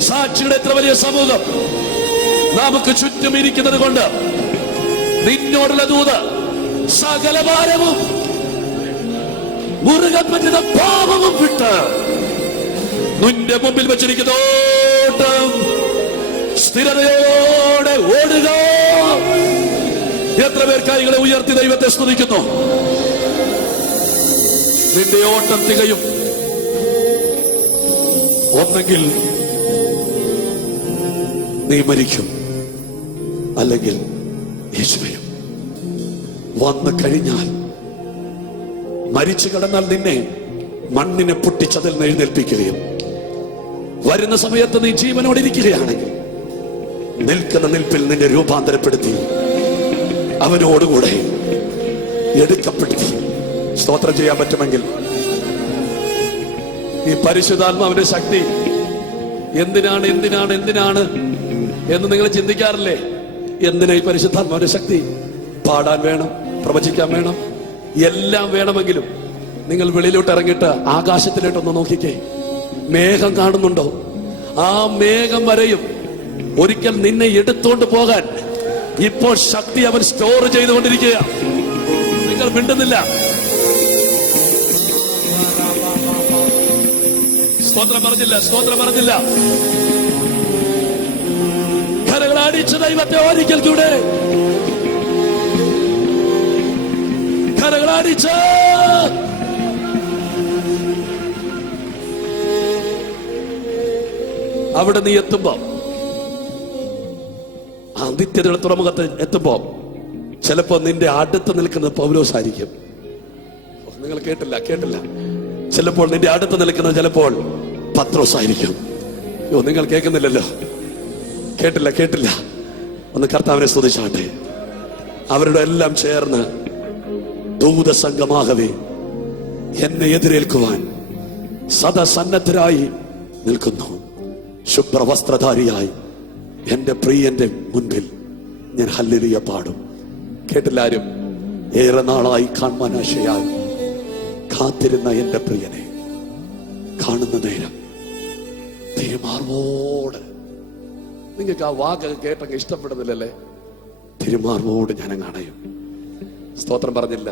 സാക്ഷിയുടെ എത്ര വലിയ സമൂഹം നമുക്ക് ചുറ്റും ഇരിക്കുന്നത് കൊണ്ട് നിന്നോടുള്ള ദൂത് സകല ഭാരവും മുറുകൻ പറ്റുന്ന പാപവും വിട്ട് നിന്റെ മുമ്പിൽ വെച്ചിരിക്കുന്ന ഓട്ടം സ്ഥിരതയോടെ ഓടുക. എത്ര പേർ കൈകളെ ഉയർത്തി ദൈവത്തെ സ്തുതിക്കുന്നു? നിന്റെ ഓട്ടം തികയും. ഒന്നെങ്കിൽ നീ മരിക്കും, അല്ലെങ്കിൽ യേശുവയും. വന്നു കഴിഞ്ഞാൽ, മരിച്ചു കിടന്നാൽ നിന്നെ മണ്ണിനെ പൊട്ടിച്ചതിൽ നിന്ന് എഴുന്നേൽപ്പിക്കുകയും വരുന്ന സമയത്ത് നീ ജീവനോടിരിക്കുകയാണെങ്കിൽ നിൽക്കുന്ന നിൽപ്പിൽ നിന്നെ രൂപാന്തരപ്പെടുത്തി അവനോടുകൂടെ എടുക്കപ്പെടുത്തി സ്തോത്രം ചെയ്യാൻ പറ്റുമെങ്കിൽ ഈ പരിശുദ്ധാത്മാവിന്റെ ശക്തി എന്തിനാണ് എന്തിനാണ് എന്തിനാണ് എന്ന് നിങ്ങൾ ചിന്തിക്കാറില്ലേ? എന്തിനാ ഈ പരിശുദ്ധാത്മാവിന്റെ ശക്തി? പാടാൻ വേണം, പ്രവചിക്കാൻ വേണം, എല്ലാം വേണമെങ്കിലും നിങ്ങൾ വെളിയിലോട്ട് ഇറങ്ങിയിട്ട് ആകാശത്തിലോട്ടൊന്ന് നോക്കിക്കേ. മേഘം കാണുന്നുണ്ടോ? ആ മേഘം വരെയും ഒരിക്കൽ നിന്നെ എടുത്തോണ്ട് പോകാൻ ഇപ്പോൾ ശക്തി അവൻ സ്റ്റോർ ചെയ്തുകൊണ്ടിരിക്കുക. നിങ്ങൾ മിണ്ടുന്നില്ല. സ്തോത്രം പറഞ്ഞില്ല, സ്തോത്രം പറഞ്ഞില്ല. കരകളടിച്ച് ദൈവത്തെ ഒരിക്കൽ കൂടെ കരകളടിച്ച് അവിടെ നീ എത്തുമ്പോ, ആ നിത്യതയുടെ തുറമുഖത്ത് എത്തുമ്പോ ചിലപ്പോ നിന്റെ അടുത്ത് നിൽക്കുന്നത് പൗലോസായിരിക്കും. നിങ്ങൾ കേട്ടില്ല കേട്ടില്ല. ചിലപ്പോൾ നിന്റെ അടുത്ത് നിൽക്കുന്നത് ചിലപ്പോൾ പത്രോസായിരിക്കും. നിങ്ങൾ കേൾക്കുന്നില്ലല്ലോ. കേട്ടില്ല കേട്ടില്ല. ഒന്ന് കർത്താവിനെ സ്തുതിച്ചാട്ടെ. അവരുടെ എല്ലാം ചേർന്ന് ദൂതസംഘമാകവേ എന്നെ എതിരേൽക്കുവാൻ സദസന്നദ്ധരായി നിൽക്കുന്നു. ശുഭ്രവസ്ത്രധാരിയായി എന്റെ പ്രിയന്റെ മുൻപിൽ ഞാൻ ഹല്ലേലൂയ പാടും. കേട്ടില്ലാരും? ഏറെ നാളായി കാണുവാൻ ആശയായി കാത്തിരുന്ന എന്റെ പ്രിയനെ കാണുന്ന നേരം തിരുമാർവോട്, നിങ്ങൾക്ക് ആ വാക്കൊക്കെ കേട്ടൊക്കെ ഇഷ്ടപ്പെടുന്നില്ലല്ലേ? തിരുമാർവോട് ഞാൻ അണയും. സ്തോത്രം പറഞ്ഞില്ല,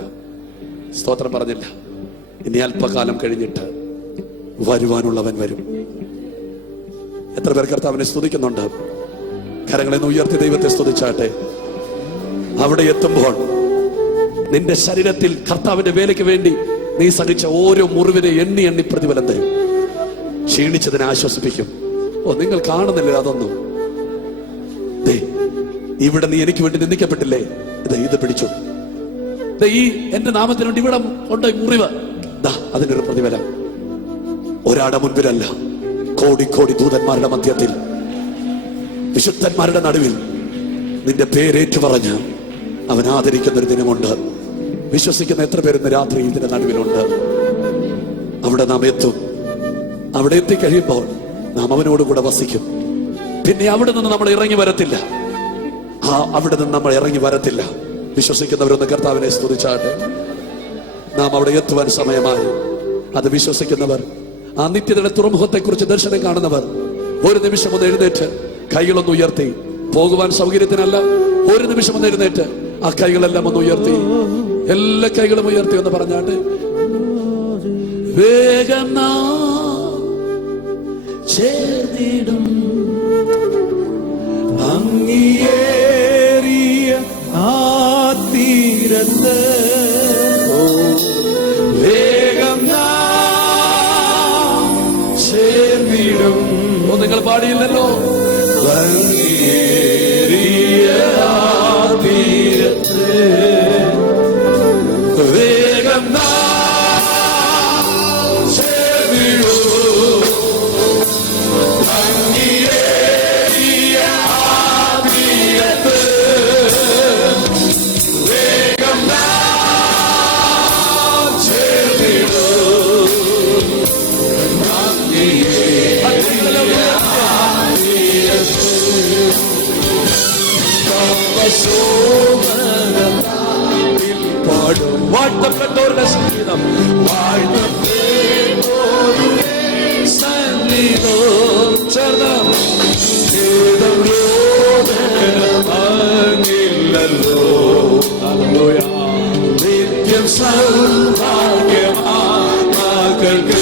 സ്തോത്രം പറഞ്ഞില്ല. ഇനി അല്പകാലം കഴിഞ്ഞിട്ട് വരുവാനുള്ളവൻ വരും. എത്ര പേർ കർത്താവിനെ സ്തുതിക്കുന്നുണ്ട്? കരങ്ങളെ ഉയർത്തി ദൈവത്തെ സ്തുതിച്ചാട്ടെ. അവിടെ എത്തുമ്പോൾ നിന്റെ ശരീരത്തിൽ കർത്താവിന്റെ വേലയ്ക്ക് വേണ്ടി നീ സഹിച്ച ഓരോ മുറിവിനെ എണ്ണി എണ്ണി പ്രതിഫലം തരും. ക്ഷീണിച്ചതിനെ ആശ്വസിപ്പിക്കും. ഓ, നിങ്ങൾ കാണുന്നില്ലേ അതൊന്നും? ഇവിടെ നീ എനിക്ക് വേണ്ടി നിന്ദിക്കപ്പെട്ടില്ലേ? ഇത് പിടിച്ചു. ഈ എന്റെ നാമത്തിന് വേണ്ടി ഇവിടെ ഉണ്ട് മുറിവ്. അതിനൊരു പ്രതിഫലം. ഒരാടെ മുൻപിലല്ല, കോടി കോടി ദൂതന്മാരുടെ മധ്യത്തിൽ, വിശുദ്ധന്മാരുടെ നടുവിൽ നിന്റെ പേരേറ്റു പറഞ്ഞ് അവൻ ആദരിക്കുന്ന ഒരു ദിനമുണ്ട്. വിശ്വസിക്കുന്ന എത്ര പേരുന്ന രാത്രി ഇതിന്റെ നടുവിലുണ്ട്? അവിടെ നാം എത്തും. അവിടെ എത്തിക്കഴിയുമ്പോൾ നാം അവനോട് കൂടെ വസിക്കും. പിന്നെ അവിടെ നിന്ന് നമ്മൾ ഇറങ്ങി വരത്തില്ല. അവിടെ നിന്ന് നമ്മൾ ഇറങ്ങി വരത്തില്ല. വിശ്വസിക്കുന്നവരൊന്ന് കർത്താവിനെ സ്തുതിച്ചാട്ടെ. നാം അവിടെ എത്തുവാൻ സമയമായി. അത് വിശ്വസിക്കുന്നവർ, ആ നിത്യതയുടെ തുറമുഖത്തെ കുറിച്ച് ദർശനം കാണുന്നവർ, ഒരു നിമിഷം ഒന്ന് എഴുന്നേറ്റ് കൈകളൊന്ന് ഉയർത്തി, പോകുവാൻ സൗകര്യത്തിനല്ല, ഒരു നിമിഷം ഒന്ന് എഴുന്നേറ്റ് ആ കൈകളെല്ലാം ഒന്ന് ഉയർത്തി, എല്ലാ കൈകളും ഉയർത്തി എന്ന് പറഞ്ഞാട്ടെ. വേഗം ചേർന്നിടും ഭംഗിയേറിയ ആ തീരത്ത്, വേഗം ചേർന്നിടും. നിങ്ങൾ പാടിയില്ലല്ലോ. ഭംഗിയേറിയ ആ തീരത്ത് വേഗം ചേർന്നിടും. ഭംഗിയേറിയ ആ തീരത്ത് വേഗം ചേർന്നിടും. സോമരത്തിൽ പാടും. വാഴ്ത്തപ്പെട്ടവരുടെ സംഗീതം, വാഴ്ത്തപ്പെട്ടവരുടെ സംഗീതം ചേർന്ന് ഗീതം യോധനമങ്ങില്ലല്ലോ. ഹല്ലേലൂയ. നിത്യം സൗഭാഗ്യമാം മക്കൾക്ക്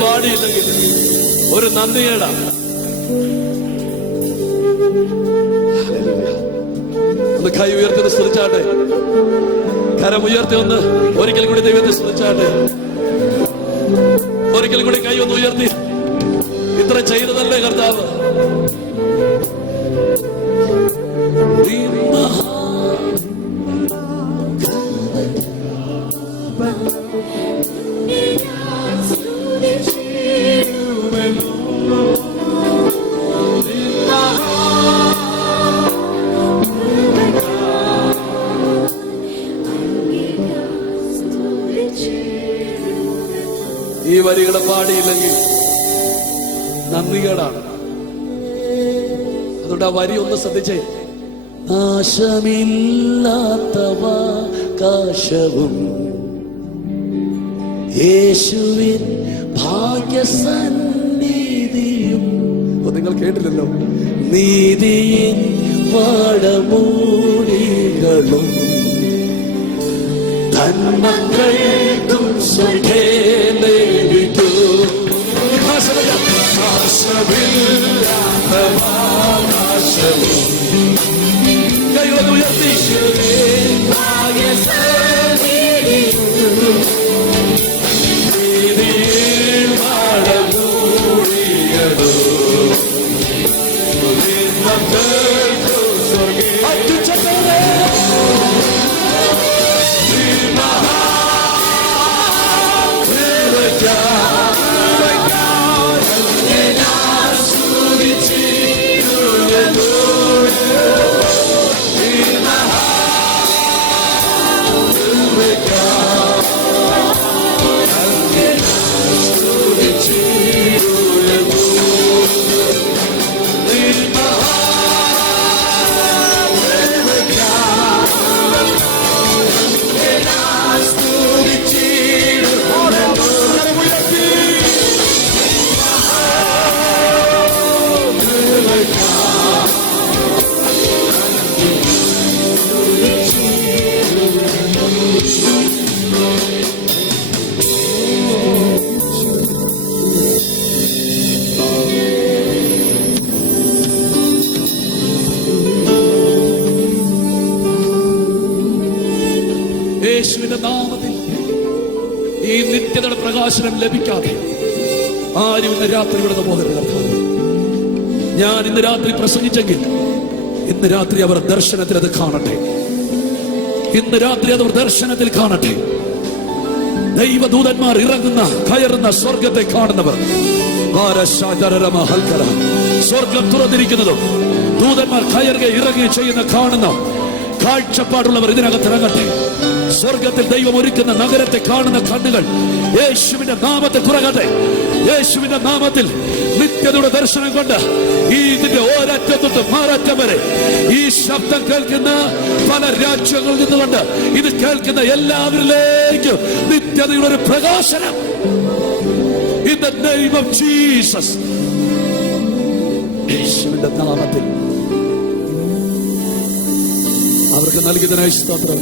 പാടിയില്ലെങ്കിൽ ഒരു നന്ദികേടാ. ഒന്ന് കൈ ഉയർത്തി സ്തുതിച്ചാട്ടെ. കരം ഉയർത്തി ഒന്ന് ഒരിക്കൽ കൂടി ദൈവത്തെ സ്തുതിച്ചാട്ടെ. ഒരിക്കൽ കൂടി കൈ ഒന്ന് ഉയർത്തി. ഇത്ര ചെയ്തതല്ലേ കർത്താവ്. ഈ വരികളെ പാടിയില്ലെങ്കിൽ നന്ദികേടാണ്. അതുകൊണ്ട് ആ വരി ഒന്ന് ശ്രദ്ധിച്ചേ. നാശമില്ലാത്തവ കാശവും യേശുവിൻ ഭാഗ്യസന്നിധിയും. നിങ്ങൾ കേട്ടില്ലല്ലോ. നീതിയിൻ വടമൂടികളും തന്മക്കൾക്കും സ്വകേ ലഭിക്കൂ. കൈകളൊന്ന് ഉയർത്തി. യേശുവിന്റെ നാമത്തിൽ ഈ നിത്യതയുടെ പ്രകാശനം ലഭിക്കാതെ ആരും ഇന്ന് രാത്രി ഇവിടെ പോകരുത് കർത്താവേ. ഞാൻ ഇന്ന് രാത്രി പ്രസംഗിച്ചെങ്കിൽ ഇന്ന് രാത്രി അവർ ദർശനത്തിൽ അത് കാണട്ടെ. ഇന്ന് രാത്രി അവർ ദർശനത്തിൽ കാണട്ടെ. ദൈവദൂതന്മാർ ഇറങ്ങുന്ന കയറുന്ന സ്വർഗത്തെ കാണുന്നവർ, സ്വർഗം തുറന്നിരിക്കുന്നതും ദൂതന്മാർ കയറുകയും ഇറങ്ങുകയും ചെയ്യുന്ന കാണുന്ന കാഴ്ചപ്പാടുള്ളവർ ഇതിനകത്ത് ഇറങ്ങട്ടെ. സ്വർഗത്തിൽ ദൈവം ഒരുക്കുന്ന നഗരത്തെ കാണുന്ന കണ്ണുകൾ യേശുവിന്റെ നാമത്തിൽ തുറക്കട്ടെ. യേശുവിന്റെ നാമത്തിൽ നിത്യതയുടെ ദർശനം കൊണ്ട് ഈ ഇതിന്റെ ഒരറ്റത്തൊട്ട് മാററ്റം വരെ ഈ ശബ്ദം കേൾക്കുന്ന പല രാജ്യങ്ങളിൽ നിന്നുകൊണ്ട് ഇത് കേൾക്കുന്ന എല്ലാവരിലേക്കും നിത്യതയുടെ ഒരു പ്രകാശനം. In the name of Jesus. യേശുവിന്റെ നാമത്തിൽ അവർക്ക് നൽകിയതിനായി സ്തോത്രം.